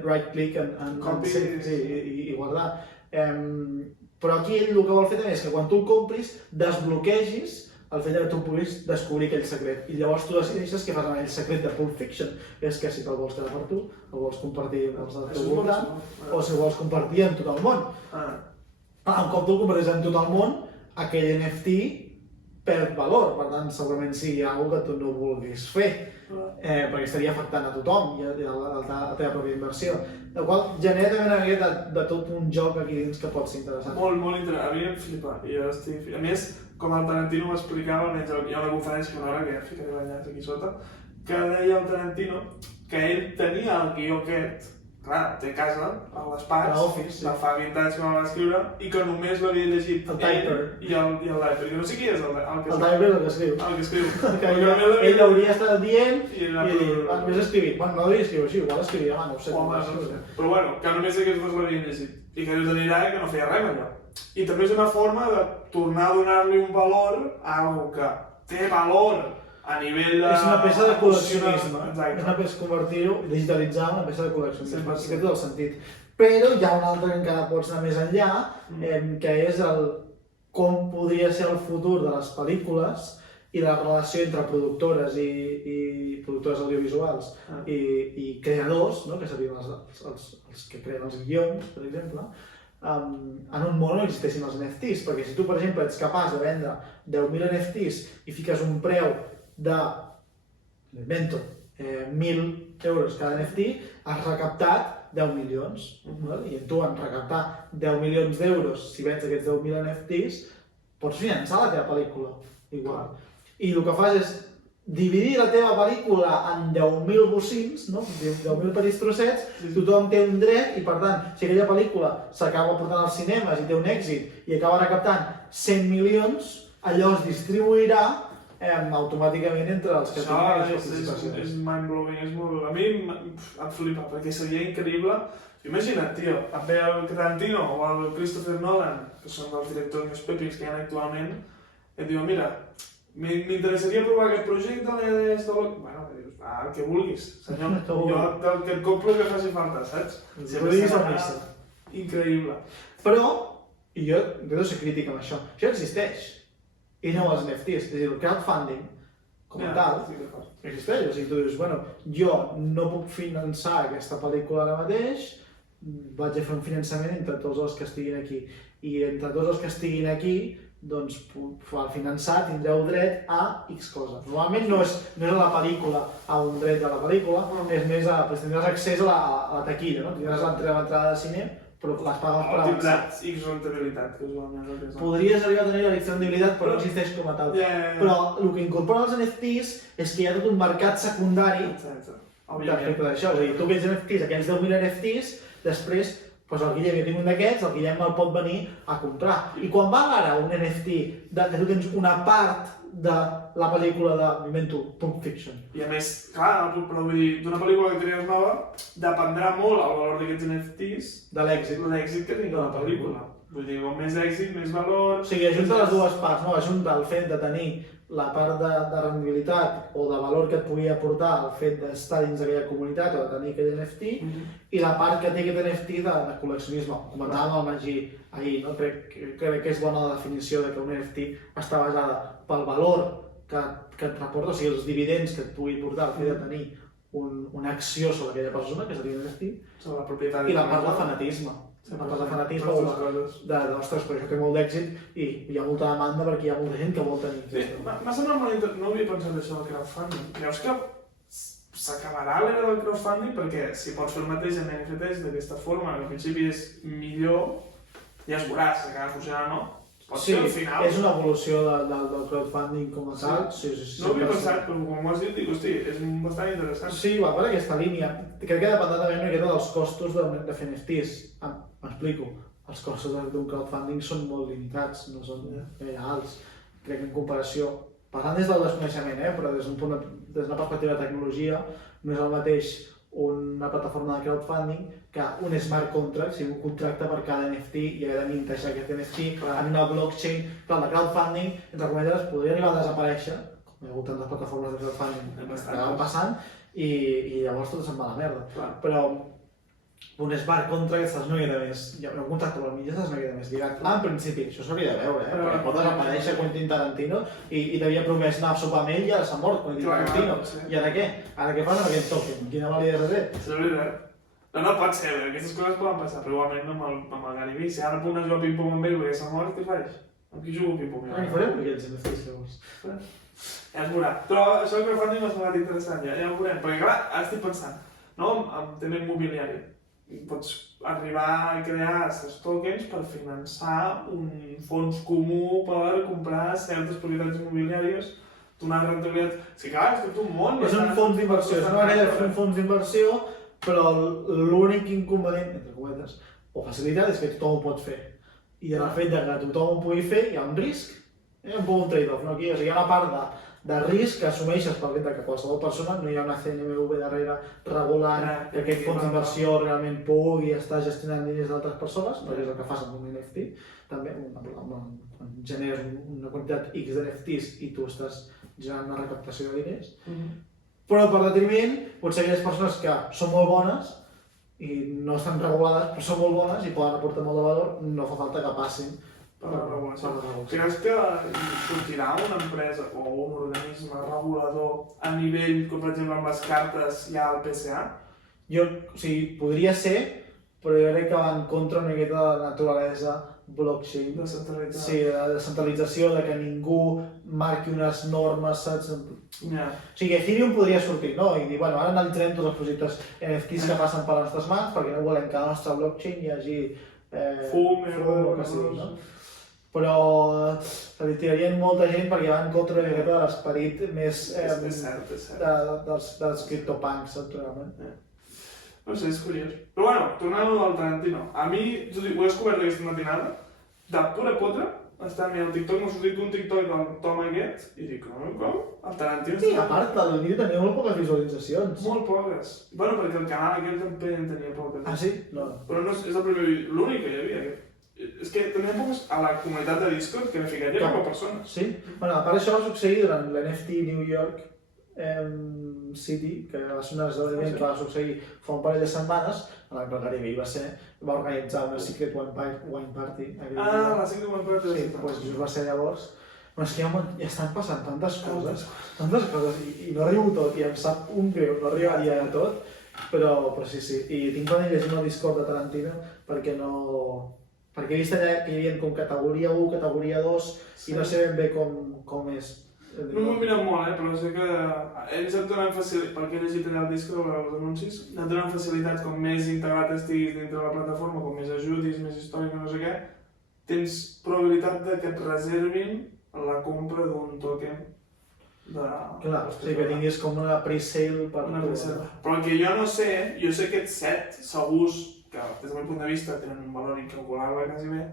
right click i guardar. Però aquí ell el que vol fer també és que quan tu el compris desbloquegis el fet que tu puguis descobrir aquell secret. I llavors tu decideixes què fas amb aquell secret de Pulp Fiction. És que si te'l vols quedar per tu, el vols compartir amb els del teu voltant, o si el vols compartir amb tot el món. Un cop tu el compartis amb tot el món, aquell NFT perd valor. Per tant, segurament sigui alguna que tu no vulguis fer, perquè estaria afectant a tothom i a la teva pròpia inversió. El qual genera també una miqueta de tot un joc aquí dins que pot ser interessant. Molt interessant. A mi em flipa. A més, com el Tarantino m'explicava, almenys hi ha una conferència una hora, que ja ficaré l'enllaç aquí sota, que deia el Tarantino que ell tenia el guió aquest, clar, té casa, a despatx, de fa 20 anys que me'l va escriure, i que només l'havia llegit ell i el Typer, que no sé qui és el que el Typer és el que escriu. El que escriu. Ell l'hauria estat dient i només escrivit. Bueno, no l'hauria escriu així, igual escrivia, no ho sé. Però bueno, que només aquests dos l'havien llegit. I que dius anirà que no feia res allò. I també és una forma de tornar a donar-li un valor a algo que té valor a nivell de... És una peça de col·leccionisme. Exacte. És una peça convertir-ho, digitalitzar una peça de col·leccionisme. Sí, té tot el sentit. Però hi ha un altre que encara pots anar més enllà, que és el com podria ser el futur de les pel·lícules i la relació entre productores i productores audiovisuals i creadors, que serien els que creen els guions, per exemple, en un món on existeixin els NFTs, perquè si tu, per exemple, ets capaç de vendre 10.000 NFTs i fiques un preu de, m'invento, 1.000 euros cada NFT, has recaptat 10 milions. I tu, en recaptar 10 milions d'euros, si vens aquests 10.000 NFTs, pots finançar la teva pel·lícula. Igual. I el que fas és dividir la teva pel·lícula en 10.000 bocins, 10.000 petits trossets, tothom té un dret i per tant, si aquella pel·lícula s'acaba portant als cinemes i té un èxit i acaba recaptant 100 milions, allò es distribuirà automàticament entre els que tenen aquestes participacions. És mind-blowing, és molt... A mi em flipa, perquè seria increïble. Imagina't, tio, et ve el Tarantino o el Christopher Nolan, que són els directors més pèpics que hi ha actualment, i et diuen, mira, m'interessaria provar aquest projecte, la idea és tot... Bueno, que dius, el que vulguis, senyor. Jo que et compro que faci falta, saps? Increïble. Però, i jo intento ser crític amb això existeix. I no els NFTs, és a dir, el crowdfunding, com a tal, existeix. O sigui, tu dius, bueno, jo no puc finançar aquesta pel·lícula ara mateix, vaig a fer un finançament entre tots els que estiguin aquí. I entre tots els que estiguin aquí, doncs, al finançar tindreu dret a X cosa. Normalment no és a la pel·lícula, a un dret de la pel·lícula, és més a... tindràs accés a la taquilla, no? Tindràs l'entrada de cine, però les pagues per avançat. Tindràs X rentabilitat, que és el més... Podries arribar a tenir la X rendibilitat, però no existeix com a tal. Però el que incorporen els NFTs és que hi ha tot un mercat secundari respecte d'això. És a dir, tu aquells NFTs, aquells 10.000 NFTs, després el Guillem ja tinc un d'aquests, el Guillem el pot venir a comprar. I quan va ara un NFT que tu tens una part de la pel·lícula de, m'invento, Pulp Fiction. I a més, clar, però vull dir, d'una pel·lícula que crees nova, dependrà molt el valor d'aquests NFTs de l'èxit que tingui la pel·lícula. Vull dir, com més èxit, més valor... O sigui, ajunta les dues parts, no? Ajunta el fet de tenir la part de rendibilitat o de valor que et pugui aportar el fet d'estar dins d'aquella comunitat o de tenir aquell NFT i la part que té aquest NFT de col·leccionisme. Comentàvem el Magí ahir, no? Crec que és bona la definició de que un NFT està basada pel valor que et reporta, o sigui, els dividends que et pugui portar el fet de tenir una acció sobre aquella persona, que seria un NFT, sobre la propietat i la part de fanatisme. La part de fanatisme ostres, però això té molt d'èxit i hi ha molta demanda perquè hi ha molta gent que vol tenir. Sí, m'ha semblat molt interessant, no havia pensat això del crowdfunding. Creus que s'acabarà l'era del crowdfunding? Perquè si pots fer el mateix en NFTs d'aquesta forma, que al principi és millor, ja es veurà si acaba funcionant o no. Sí, és una evolució del crowdfunding com a tal. No ho havia pensat, però com ho has dit, dic, hosti, és bastant interessant. Sí, va per aquesta línia. Crec que dependrà també una miqueta dels costos de fer NFTs. M'explico. Els costos d'un crowdfunding són molt limitats, no són alts. Crec que en comparació, parlant des del desconeixement, però des d'una perspectiva de tecnologia, no és el mateix una plataforma de crowdfunding que un smart contract, o sigui, un contracte per cada NFT i haver de mintejar aquest NFT en una blockchain. Clar, el crowdfunding, entre cometes, podria arribar a desaparèixer, com hi ha hagut tantes plataformes de crowdfunding que acaben passant, i llavors tot se'n va a la merda. Però un smart contract estàs una miqueta més, un contracte per mitjà estàs una miqueta més lligat. En principi, això s'hauria de veure, perquè pot desaparèixer Quentin Tarantino i t'havia promès anar a sopar amb ell i ara s'ha mort Quentin Tarantino. I ara què? Ara què fan amb aquest token? Quina validesa té? És veritat. No pot ser, aquestes coses poden passar, però igualment amb el Gary Vee. Si ara puc anar a jugar ping-pong amb ell perquè s'ha mort, què faig? Amb qui jugo ping-pong? Què farem aquells NFTs llavors? Ja es veurà. Però això del crowdfunding m'ha semblat interessant, ja ho veurem. Perquè clar, ara estic pensant, no? En tema immobiliari. Pots arribar a crear aquests tokens per finançar un fons comú per comprar certes propietats immobiliàries, donar rentabilitat. És que clar, és tot un món. És un fons d'inversió, és una manera de fer un fons d'inversió, però l'únic inconvenient, entre cometes, o facilitat, és que tothom ho pot fer. I en el fet de que tothom ho pugui fer, hi ha un risc, un poc un trade-off, no? Aquí, o sigui, hi ha una part de risc que assumeixes pel fet que qualsevol persona, no hi ha una CNMV darrere regulant que aquest fons d'inversió realment pugui estar gestionant diners d'altres persones, perquè és el que fas amb un NFT, també generes una quantitat X d'NFTs i tu estàs generant una recaptació de diners, però per detriment, potser aquelles persones que són molt bones i no estan regulades, però són molt bones i poden aportar molt de valor, no fa falta que passin per la regulació. Creus que sortirà una empresa o un organisme regulador a nivell, com per exemple amb les cartes hi ha el PSA? O sigui, podria ser, però jo crec que va en contra una miqueta de la naturalesa blockchain. Descentralitzada. Sí, de descentralització, de que ningú marqui unes normes, saps? Ja. O sigui, Ethereum podria sortir, no? I dir, bueno, ara analitzarem tots els projectes NFTs que passen per les nostres mans perquè no volem que a la nostra blockchain hi hagi fum, o que sigui, no? Però se li tirarien molta gent perquè va en contra una miqueta de l'esperit més És cert. dels CryptoPunks, realment. No sé, és curiós. Però bueno, tornant al Tarantino. A mi, ho he descobert aquesta matinada, de pura potra, està mirant el TikTok, m'ha sortit un TikTok del Tom aquest, i dic, com? El Tarantino... Sí, a part, el vídeo tenia molt poques visualitzacions. Molt poques. Bueno, perquè el canal aquest també en tenia poques. Ah, sí? No. Però no és el primer vídeo, l'únic que hi havia. És que tenia poques a la comunitat de Discord que m'he ficat, hi ha poques persones. Sí? Bueno, a part això va succeir durant l'NFT New York City, que va ser un esdeveniment que va succeir fa un parell de setmanes, en el que el Gary Vee va organitzar una Secret Wine Party. La Secret Wine Party. Sí, doncs just va ser llavors. Però és que ja estan passant tantes coses, i no arribo tot, i em sap un greu, no arribaria a tot, però sí, i tinc per llegir el Discord de Tarantino perquè he vist allà que hi havia com categoria 1, categoria 2, i no sé ben bé com és. No m'ho he mirat molt, però sé que ells et donen facilitats, perquè he llegit allà el Discord o els anuncis, et donen facilitats com més integrat estiguis dintre la plataforma, com més ajudis, més històrica, no sé què, tens probabilitat de que et reservin la compra d'un token de... Clar, o sigui que tinguis com una pre-sale per... Una pre-sale. Però el que jo no sé, jo sé que aquests 7 segurs, que des del meu punt de vista tenen un valor incalculable quasi bé,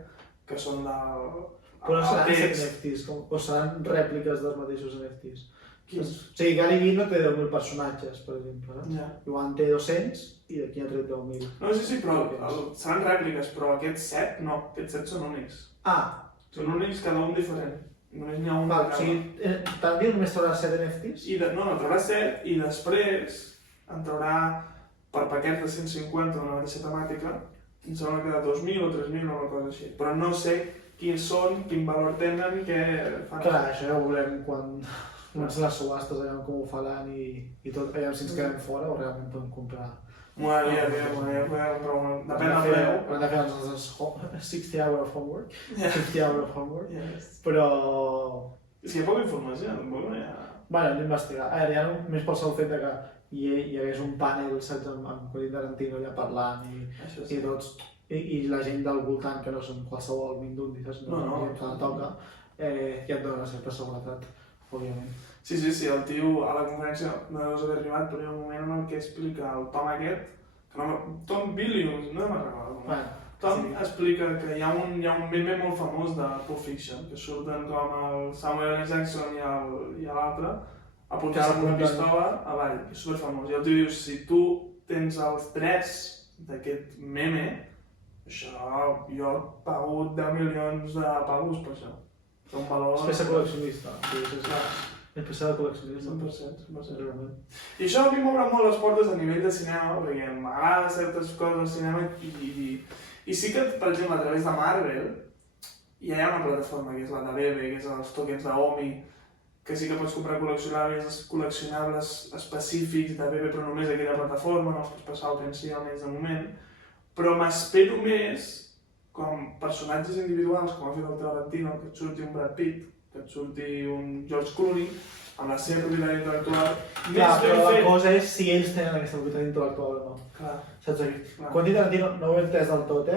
que són del... Però no seran NFTs, o seran rèpliques dels mateixos NFTs? Qui? O sigui, Gary Vee no té 10.000 personatges, per exemple. Ja. Joan té 200 i d'aquí ha tret 10.000. No, sí, però seran rèpliques, però aquests 7 no, aquests 7 són únics. Ah! Són únics, cada un diferent. Només n'hi ha un Val, de o cada. sigui, Tarantino només traurà 7 NFTs? No, traurà 7 i després en traurà per paquet de 150 d'una mateixa temàtica, em sembla que de 2.000 o 3.000 o una cosa així. Però no sé quins són, quin valor tenen, què fan. Clar, això ja ho veurem quan comencen les subhastes, aviam com ho faran i tot, aviam si ens quedem fora o realment podem comprar. M'agradaria comprar una. Depèn del preu. Hem de fer els nostres 60 hours of homework, 50 hours of homework, Yes. però... És que hi ha poca informació, tampoc no hi ha... Bueno, hem d'investigar. A veure, ja només pel sol fet de que hi hagués un panel, saps, amb Quentin Tarantino allà parlant Això i tots, i la gent del voltant, que no són qualsevol mindundi, saps? No. Gent que la toca, ja et dona certa seguretat, òbviament. Sí, el tio a la conferència no deus haver arribat, però hi ha un moment en el que explica el Tom aquest, que no, Tom Williams, no me'n recordo. Bueno, Tom sí. explica que hi ha un meme molt famós de Pulp Fiction, que surten com el Samuel L. Jackson i l'altre, apuntant amb una pistola avall, que és superfamós. I el tio diu, si tu tens els drets d'aquest meme, això jo he pagut 10 milions de pavos per això. És un valor... És peça col·leccionista. És peça de col·leccionista. 100%. I això a mi m'obre molt les portes a nivell de cinema, perquè m'agrada certes coses del cinema i sí que, per exemple, a través de Marvel ja hi ha una plataforma que és la de BB, que és els tokens d'Omi, que sí que pots comprar col·leccionables específics de BB, però només aquella plataforma, no els pots passar al OpenSea almenys de moment, però m'espero més com personatges individuals, com ha fet el Tarantino, que et surti un Brad Pitt, que et surti un George Clooney, amb la seva propietat intel·lectual, Clar, més però ben la fet. cosa és si ells tenen aquesta propietat intel·lectual o no. Clar. Saps aquí? Clar. Quentin Tarantino no ho he entès del tot,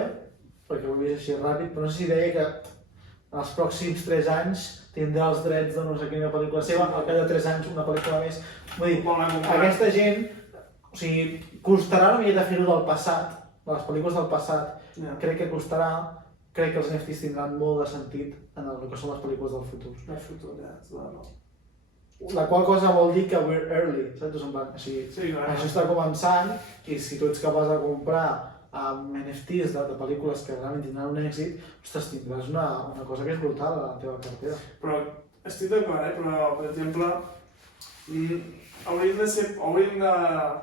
perquè ho he vist així ràpid, però no sé si deia que en els pròxims 3 anys tindrà els drets de no sé quina pel·lícula seva, al cap de 3 anys una pel·lícula més. Vull dir, aquesta gent, o sigui, costarà una miqueta fer-ho del passat, de les pel·lícules del passat, crec que costarà, crec que els NFTs tindran molt de sentit en el que són les pel·lícules del futur. El futur, ja, La qual cosa vol dir que we're early, saps? O sigui, sí, clar. això està començant i si tu ets capaç de comprar NFTs de pel·lícules que realment tindran un èxit, ostres, tindràs una cosa que és brutal a la teva cartera. Però estic d'acord, però, per exemple, hauríem de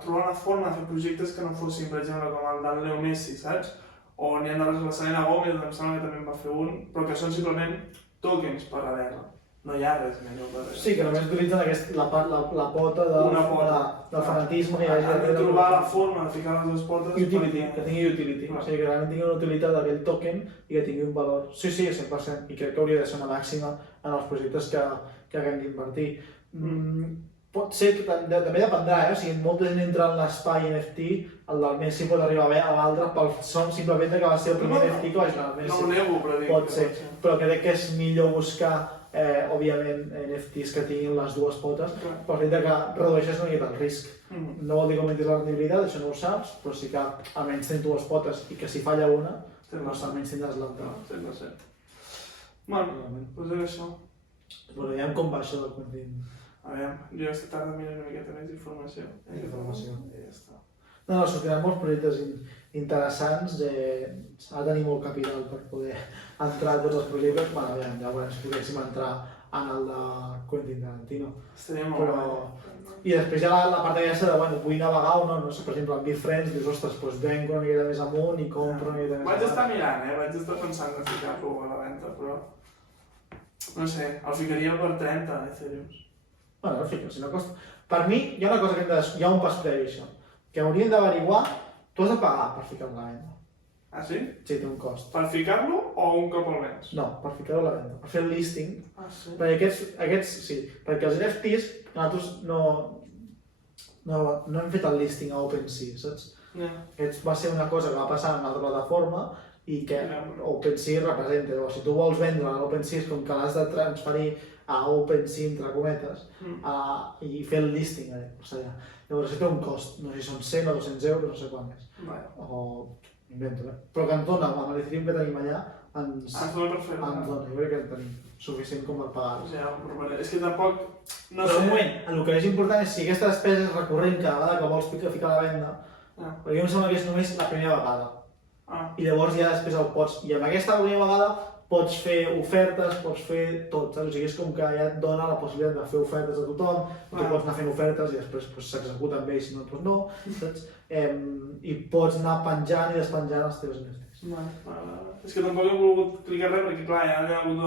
trobar una forma de fer projectes que no fossin, per exemple, com el del Leo Messi, saps? O n'hi ha d'altres, la Selena Gomez, em sembla que també en va fer un, però que són simplement tokens per a veure. No hi ha res més per a veure. Sí, que només utilitzen la pota del fanatisme i han de trobar la forma de ficar les dues potes... Utility, que tingui utility. O sigui, que realment tingui una utilitat d'aquell token i que tingui un valor. Sí, 100%. I crec que hauria de ser una màxima en els projectes que haguem d'invertir. Pot ser que també dependrà, o sigui, molta gent entra en l'espai NFT, el del Messi pot arribar bé a l'altre pel son simplement que va ser el primer NFT que va jugar al Messi. No ho nego, però dic... Pot ser, però crec que és millor buscar, òbviament, NFTs que tinguin les dues potes, per fet que redueixes una mica el risc. No vol dir que augmentis la rendibilitat, això no ho saps, però sí que almenys tens dues potes i que si falla una, doncs almenys tindràs l'altra. 100%. Bueno, doncs és això. Però veiem com va això del Quentin. A veure, jo aquesta tarda miro una miqueta més d'informació. I ja està. No, sortiran molts projectes interessants, ha de tenir molt capital per poder entrar a tots els projectes. Bueno, ja veurem si poguéssim entrar en el de Quentin Tarantino. Estaria molt bé. I després hi ha la part aquesta de, bueno, vull navegar o no, no sé, per exemple, amb Be Friends, dius, ostres, doncs vengo una miqueta més amunt i compro una miqueta més Vaig estar mirant, vaig estar pensant en ficar-lo a la venda, però... No sé, el ficaria per 30 Ethereums. Bueno, al final, si no costa... Per mi, hi ha una cosa que hi ha un pas previ això, que hauríem d'averiguar, tu has de pagar per ficar-lo a la venda. Ah, sí? Sí, té un cost. Per ficar-lo o un cop al mes? No, per ficar-ho a la venda, per fer el listing. Ah, sí? Perquè aquests sí, perquè els NFTs, nosaltres no hem fet el listing a OpenSea, saps? Aquest va ser una cosa que va passar en una altra plataforma i que OpenSea representa. Llavors, si tu vols vendre a l'OpenSea, és com que l'has de transferir a OpenSea, entre cometes, i fer el listing allà. Llavors, això té un cost, no sé si són 100 o 200 euros, no sé quant és. O invento, Però que ens dona, amb l'Ethereum que tenim allà, ens dona, jo crec que en tenim. suficient com per pagar-ho. Ja, però és que tampoc... No Però sé... un moment, el que és important és si aquesta despesa és recurrent cada vegada que vols ficar a la venda, perquè a mi em sembla que és només la primera vegada. I llavors ja després el pots... I amb aquesta primera vegada pots fer ofertes, pots fer tot, saps? O sigui, és com que ja et dona la possibilitat de fer ofertes a tothom, tu pots anar fent ofertes i després s'executa amb ells, si no, doncs no, saps? I pots anar penjant i despenjant els teus NFTs. És que tampoc he volgut clicar res perquè, clar, ja hi ha hagut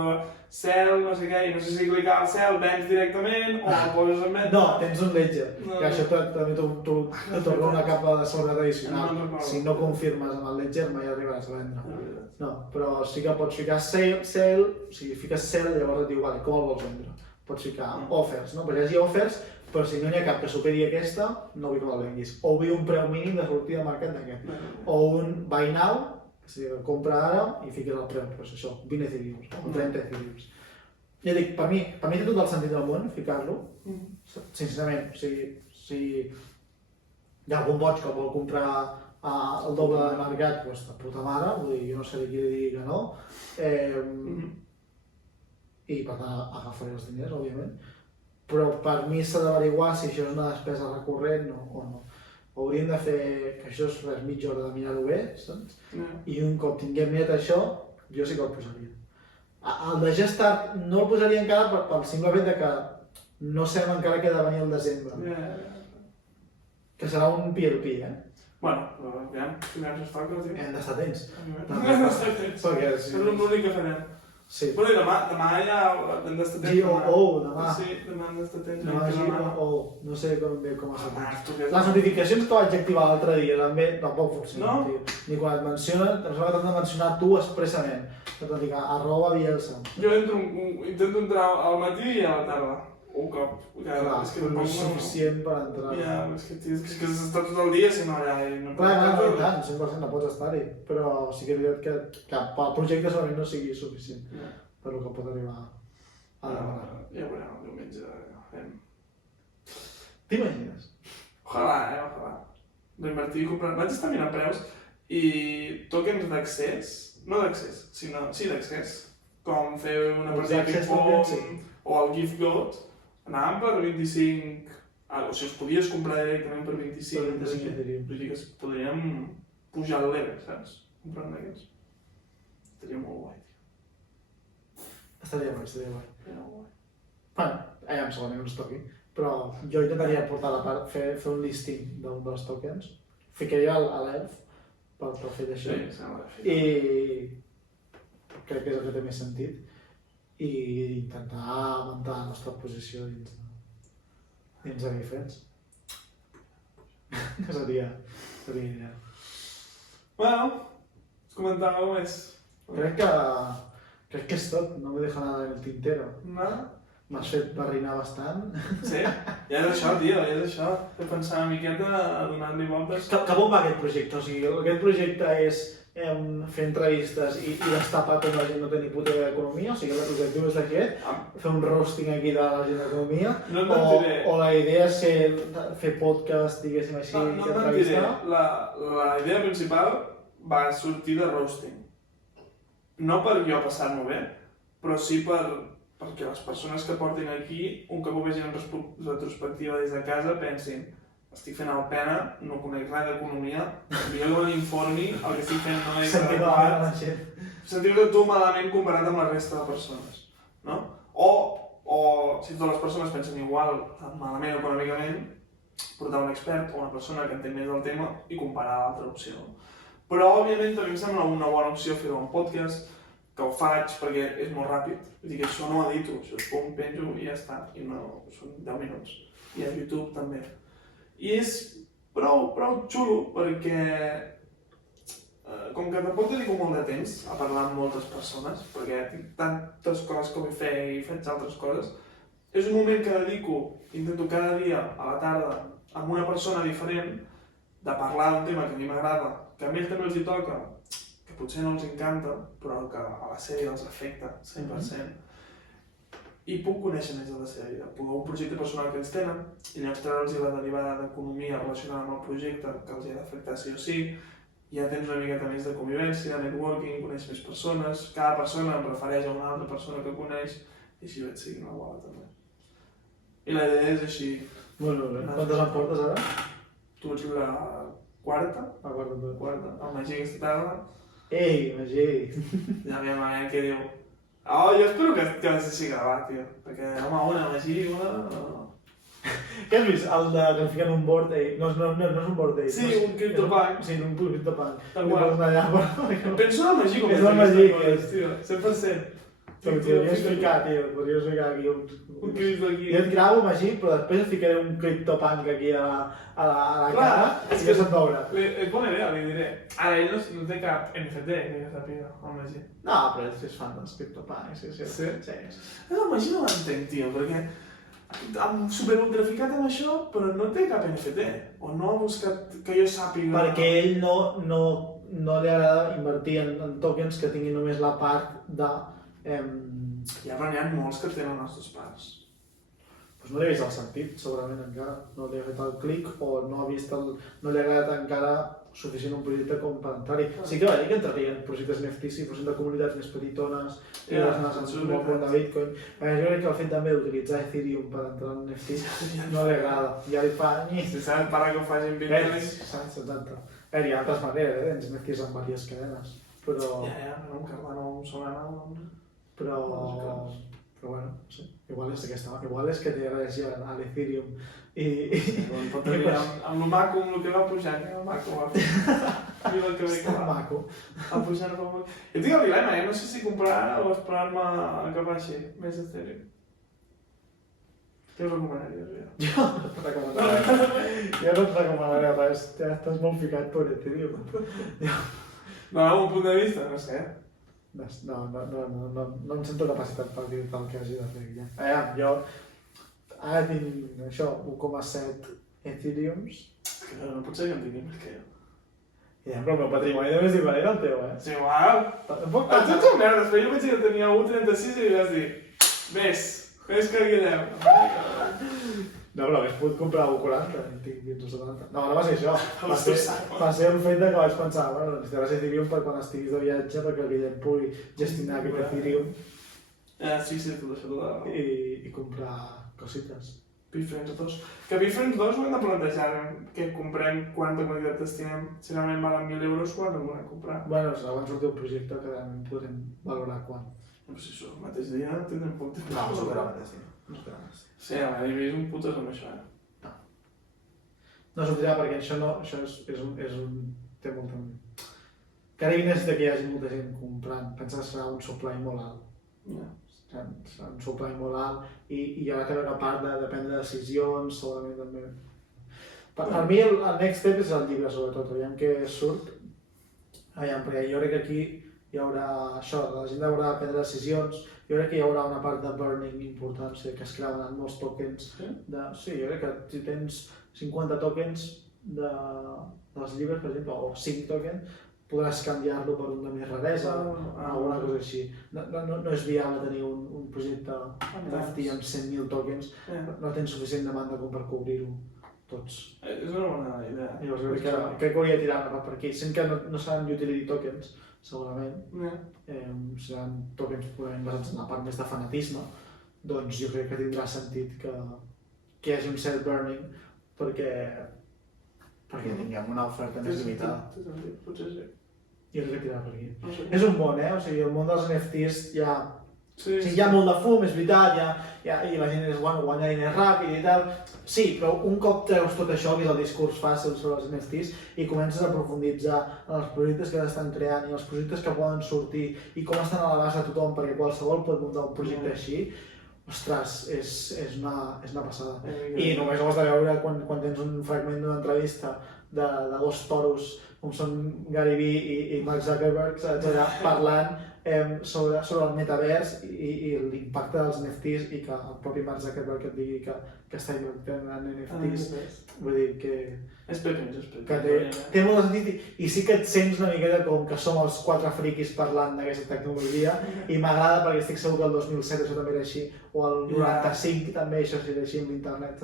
cel, no sé què, i no sé si clicar al cel vens directament o el poses en venda. No, tens un ledger, que això també t'ho torna una capa de seguretat addicional. Si no confirmes amb el ledger mai arribaràs a vendre. No, però sí que pots ficar sale, o sigui, fiques sale i llavors et diu, vale, com el vols vendre? Pots ficar offers, no? Perquè hi hagi offers, però si no n'hi ha cap que superi aquesta, no vull que me'l venguis. O vull un preu mínim de sortida de mercat d'aquest. O un buy now, o sigui, compra ara i fiques el preu, doncs això, 20 Ethereums, o 30 Ethereums. Ja dic, per mi té tot el sentit del món ficar-lo, sincerament, o sigui, si hi ha algun boig que vol comprar el doble de mercat, doncs de puta mare, vull dir, jo no seré qui li digui que no, i per tant agafaré els diners, òbviament, però per mi s'ha d'averiguar si això és una despesa recurrent o no. Hauríem de fer, que això és res, mitja hora de mirar-ho bé, saps? I un cop tinguem mirat això, jo sí que el posaria. El de Gestart no el posaria encara pel simple fet que no sabem encara què ha de venir el desembre. Que serà un PLP, Bueno, aviam, si anem a tio. Hem d'estar atents. Hem d'estar atents. És l'únic que farem. Sí. Però demà ja hem d'estar atents. demà. Sí, demà hem d'estar atents. Demà no sé com es diu. Les notificacions que vaig activar l'altre dia també tampoc funcionen, tio. Ni quan et mencionen, em sembla que t'han de mencionar tu expressament. Que t'han de dir @Bielsa. Jo intento entrar al matí i a la tarda. Un cop. Clar, no és suficient per entrar. Ja, és que has estat tot el dia, si no allà i no... Clar, no, i tant, 100% no pots estar-hi, però sí que és veritat que pel projecte segurament no sigui suficient per el que pot arribar a demanar. Ja veurem, el diumenge fem. T'imagines? Ojalà, ojalà. D'invertir i comprar... Vaig estar mirant preus i tokens d'accés, no d'accés, sinó... Sí, d'accés. Com fer una partida de ping-pong o el GiftGoat, anàvem per 25... O sigui, els podies comprar directament per 25. Per 25 Ethereum. Vull dir que podríem pujar el level, saps? Comprant d'aquests. Estaria molt guai, tio. Estaria guai. Estaria molt guai. Bueno, segurament no ens toqui, però jo intentaria portar la part, fer un listing d'un dels tokens, ficaria a l'ELF per fer d'això, i crec que és el que té més sentit, i intentar augmentar la nostra posició dins de Bifreds. Que seria ideal. Bueno, us comentava més. Crec que és tot, no m'he deixat nada en el tintero. No? M'has fet barrinar bastant. Sí? Ja és això, tio, ja és això. He pensat una miqueta a donar-li voltes. Cap on va aquest projecte? O sigui, aquest projecte és fer entrevistes i destapar com la gent no té ni puta idea d'economia? O sigui, l'objectiu és aquest? Fer un roasting aquí de la gent d'economia? No et mentiré. O la idea és fer podcast, diguéssim així, no et mentiré. La idea principal va sortir de roasting. No per jo passar-m'ho bé, però sí perquè les persones que portin aquí, un cop ho vegin en retrospectiva des de casa, pensin estic fent el pena, no conec res d'economia, millor que m'informi, el que estic fent no és adequat. Sentir-te tu malament comparat amb la resta de persones, no? O si totes les persones pensen igual, malament econòmicament, portar un expert o una persona que entén més del tema i comparar l'altra opció. Però, òbviament, també em sembla una bona opció fer-ho en podcast, que ho faig perquè és molt ràpid. Vull dir que això no ho edito, això és pum, penjo i ja està. I no, són 10 minuts. I a YouTube també. I és prou xulo perquè com que tampoc dedico molt de temps a parlar amb moltes persones, perquè tinc tantes coses que vull fer i faig altres coses, és un moment que dedico, intento cada dia a la tarda amb una persona diferent de parlar d'un tema que a mi m'agrada, que a ells també els hi toca, que potser no els encanta, però que a la sèrie els afecta 100%. I puc conèixer més de la seva vida. Puc un projecte personal que ells tenen, i llavors treure'ls la derivada d'economia relacionada amb el projecte que els ha d'afectar sí o sí, ja tens una miqueta més de convivència, networking, coneix més persones, cada persona em refereix a una altra persona que coneix i així vaig seguint la bola també. I la idea és així. Molt bé. Quantes en portes ara? Tu vaig viure a quarta, el Magí aquesta tarda. Ei, Magí! I la meva mare que diu jo espero que es deixi gravar, tio, perquè home, una Magí, una... Què has vist? El de que fiquen un board day? No és un board day. Sí, un CryptoPunk. Sí, un CryptoPunk. Tal qual. Penso en el Magí com és el Magí, tio, 100%. Podries ficar, tio, podries ficar aquí un cripto aquí. Jo et gravo, Magí, però després et ficaré un CryptoPunk aquí a la cara i que se't veurà. És bona idea, li diré. Ara, ell no té cap NFT, que jo sàpiga, el Magí. No, però és fan dels CryptoPunks, sí. El Magí no l'entenc, tio, perquè em superultraficat amb això, però no té cap NFT, o no ha buscat que jo sàpiga... Perquè ell no li agrada invertir en tokens que tinguin només la part de... Ja, però n'hi ha molts que tenen les dues parts. Doncs no li ha vist el sentit, segurament encara. No li ha fet el clic o no li ha agradat encara suficient un projecte com per entrar-hi. Sí que va dir que entrarien projectes NFT si fossin de comunitats més petitones i relacionades amb el punt de Bitcoin. Jo crec que el fet també d'utilitzar Ethereum per entrar en NFT no li agrada. Ja li fa... Si saben para que ho facin Bitcoin... Exacte. Hi ha altres maneres, tens NFTs en diverses cadenes. Però... Ja, un Cardano, un Solana... Però bueno, no sé. Igual és que t'agrades ja a l'Ethereum i... Pot tenir amb lo maco, amb lo que va pujant, el maco va fer. Mira el que ve que va. Maco. Va pujant com... Jo tinc el dilema, no sé si comprar ara o esperar-me a que baixi més Ethereum. Què us recomanaries, Jo no et recomanaré res, ja estàs molt ficat per Ethereum. No, un punt de vista, no sé. No em sento capacitat per dir-te el que hagi de fer ja. Jo ara tinc això, 1,7 Ethereums. És que no pot ser que en tingui més que jo. Ja, però el meu patrimoni també és diferent al teu, És igual. Tu ets un merda, però jo vaig dir que tenia 1,36 i vas dir més que Guillem. No, però hagués pogut comprar 1,40 i tinc 15,70. No va ser això. Va ser el fet que vaig pensar, bueno, necessitaràs Ethereum per quan estiguis de viatge perquè el Guillem pugui gestionar aquest Ethereum. Sí, tot això. I comprar cosites. Bifriends 2. Que Bifriends 2 ho hem de plantejar, que comprem quanta quantitat destinem. Si realment valen 1.000 euros, quan el volem comprar? Bueno, serà quan surti el projecte que realment podrem valorar quan. No sé si això el mateix dia tindrem poc temps. No, supera el mateix dia. Sí, a mi és un putes amb això, No sortirà perquè això té molta... Cada necessita que hi hagi molta gent comprant. Pensa que serà un supply molt alt. Serà un supply molt alt i hi haurà també una part de prendre decisions, segurament també. Per mi el next step és el llibre, sobretot. Aviam què surt. Perquè jo crec que aquí hi haurà això, la gent haurà de prendre decisions. Jo crec que hi haurà una part de burning important, o sigui, que es creuen molts tokens. Sí, jo crec que si tens 50 tokens dels llibres, per exemple, o 5 tokens, podràs canviar-lo per un de més raresa, alguna cosa així. No és viable tenir un projecte NFT amb 100.000 tokens, no tens suficient demanda com per cobrir-ho tots. És una bona idea. Llavors crec que hauria de tirar per aquí. Sent que no seran utility tokens, segurament, seran tokens purament basats en la part més de fanatisme, doncs jo crec que tindrà sentit que hi hagi un cert burning perquè tinguem una oferta més limitada. Potser sí. Jo crec que tirarà per aquí. És un món, o sigui, el món dels NFTs ja... Sí, hi ha molt de fum, és veritat, i la gent guanya diners ràpid i tal. Sí, però un cop treus tot això, que és el discurs fàcil sobre els NFTs, i comences a profunditzar en els projectes que s'estan creant i els projectes que poden sortir i com estan a l'abast de tothom, perquè qualsevol pot muntar un projecte així, ostres, és una passada. I només ho has de veure quan tens un fragment d'una entrevista de dos toros com són Gary Vee i Mark Zuckerberg parlant sobre el metavers i l'impacte dels NFTs i que el propi Mark Zuckerberg et digui que està invertint en NFTs. Vull dir que... És pepins. Que té molt de sentit i sí que et sents una miqueta com que som els 4 friquis parlant d'aquesta tecnologia i m'agrada perquè estic segur que el 2007 això també era així o el 95 també això era així amb l'internet.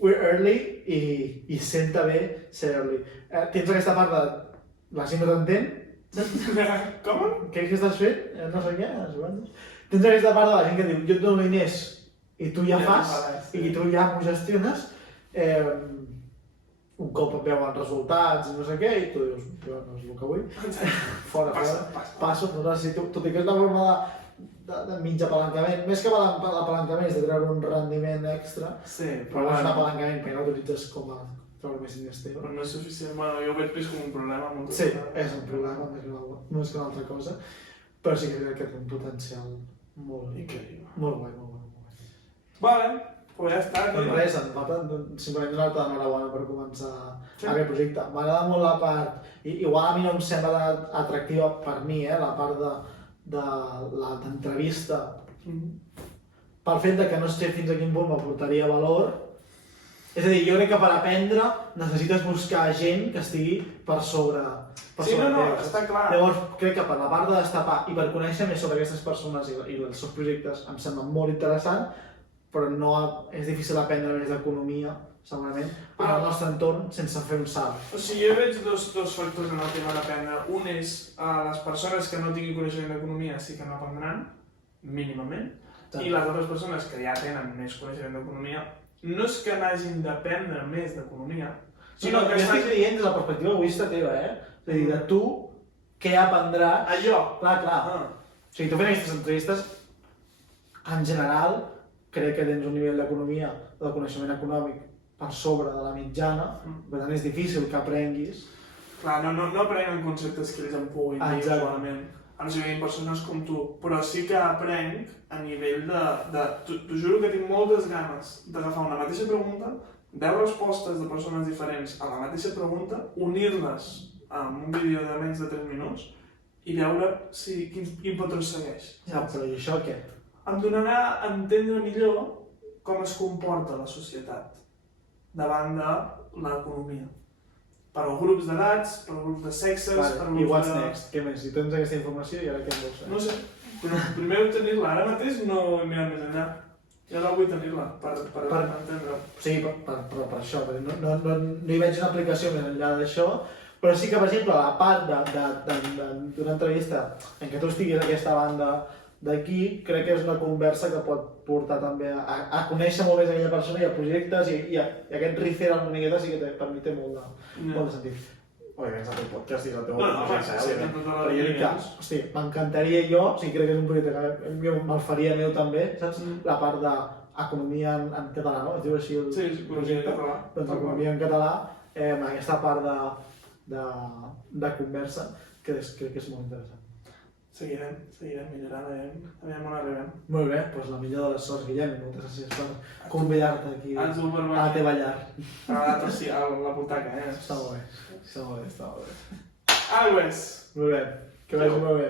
we're early i senta bé ser early. Tens aquesta part de la gent no t'entén? Com? Què estàs fent? No sé què, tens aquesta part de la gent que diu jo et dono diners i tu ja fas, i tu ja m'ho gestiones. Un cop et veuen resultats i no sé què, i tu dius, jo no és el que vull, fora, passo, no necessito, tot i que és la forma de mig apalancament, més que l'apalancament és de treure un rendiment extra, però és un apalancament que no l'utilitzes com a treure més diners teu. Però no és suficient, bueno, jo ho veig més com un problema. Sí, és un problema, no és que una altra cosa, però sí que crec que té un potencial molt guai. Vale. Pues ja està. Doncs res, simplement donar-te l'enhorabona per començar aquest projecte. M'agrada molt la part, igual a mi no em sembla atractiva per mi, la part de l'entrevista, pel fet que no sé fins a quin punt m'aportaria valor. És a dir, jo crec que per aprendre necessites buscar gent que estigui per sobre Sí, no, està clar. Llavors, crec que per la part de destapar i per conèixer més sobre aquestes persones i els seus projectes em sembla molt interessant, però no és difícil aprendre més d'economia, segurament, en el nostre entorn, sense fer un salt. O sigui, jo veig dos factors en el tema d'aprendre. Un és les persones que no tinguin coneixement d'economia sí que no aprendran, mínimament, i les altres persones que ja tenen més coneixement d'economia no és que n'hagin d'aprendre més d'economia, sinó que estic dient des de la perspectiva egoista teva, És a dir, de tu, què aprendràs... Allò! Clar. O sigui, tu fent aquestes entrevistes, en general, crec que tens un nivell d'economia, de coneixement econòmic, per sobre de la mitjana, per tant és difícil que aprenguis. Clar, no aprenc conceptes que ells em puguin dir igualment. A no ser que hi ha persones com tu, però sí que aprenc a nivell de... T'ho juro que tinc moltes ganes d'agafar una mateixa pregunta, 10 respostes de persones diferents a la mateixa pregunta, unir-les en un vídeo de menys de 3 minuts i veure quin patró segueix. Ja, però i això què? Em donarà a entendre millor com es comporta la societat davant de l'economia. Per als grups d'edats, per als grups de sexes... I what's next? Què més? Si tens aquesta informació i ara què en vols fer? No sé, però primer tenir-la. Ara mateix no m'he anat més enllà. Ja la vull tenir-la, per entendre. Sí, però per això, perquè no hi veig una aplicació més enllà d'això, però sí que, per exemple, la part d'una entrevista en què tu estiguis a aquesta banda d'aquí, crec que és una conversa que pot portar també a conèixer molt més aquella persona i a projectes i aquest refer una miqueta sí que per mi té molt de sentit. Òbviament, és el teu podcast i és el teu projecte, però jo dic que, hosti, m'encantaria jo, o sigui, crec que és un projecte que me'l faria meu també, saps? La part d'economia en català, no? Es diu així el projecte? Doncs economia en català, amb aquesta part de conversa, que crec que és molt interessant. Seguirem millorant, aviam on arribem. Molt bé, doncs la millor de les sorts, Guillem, i moltes gràcies per convidar-te aquí a la teva llar. A la butaca, Està molt bé. Always! Molt bé, que vagi molt bé.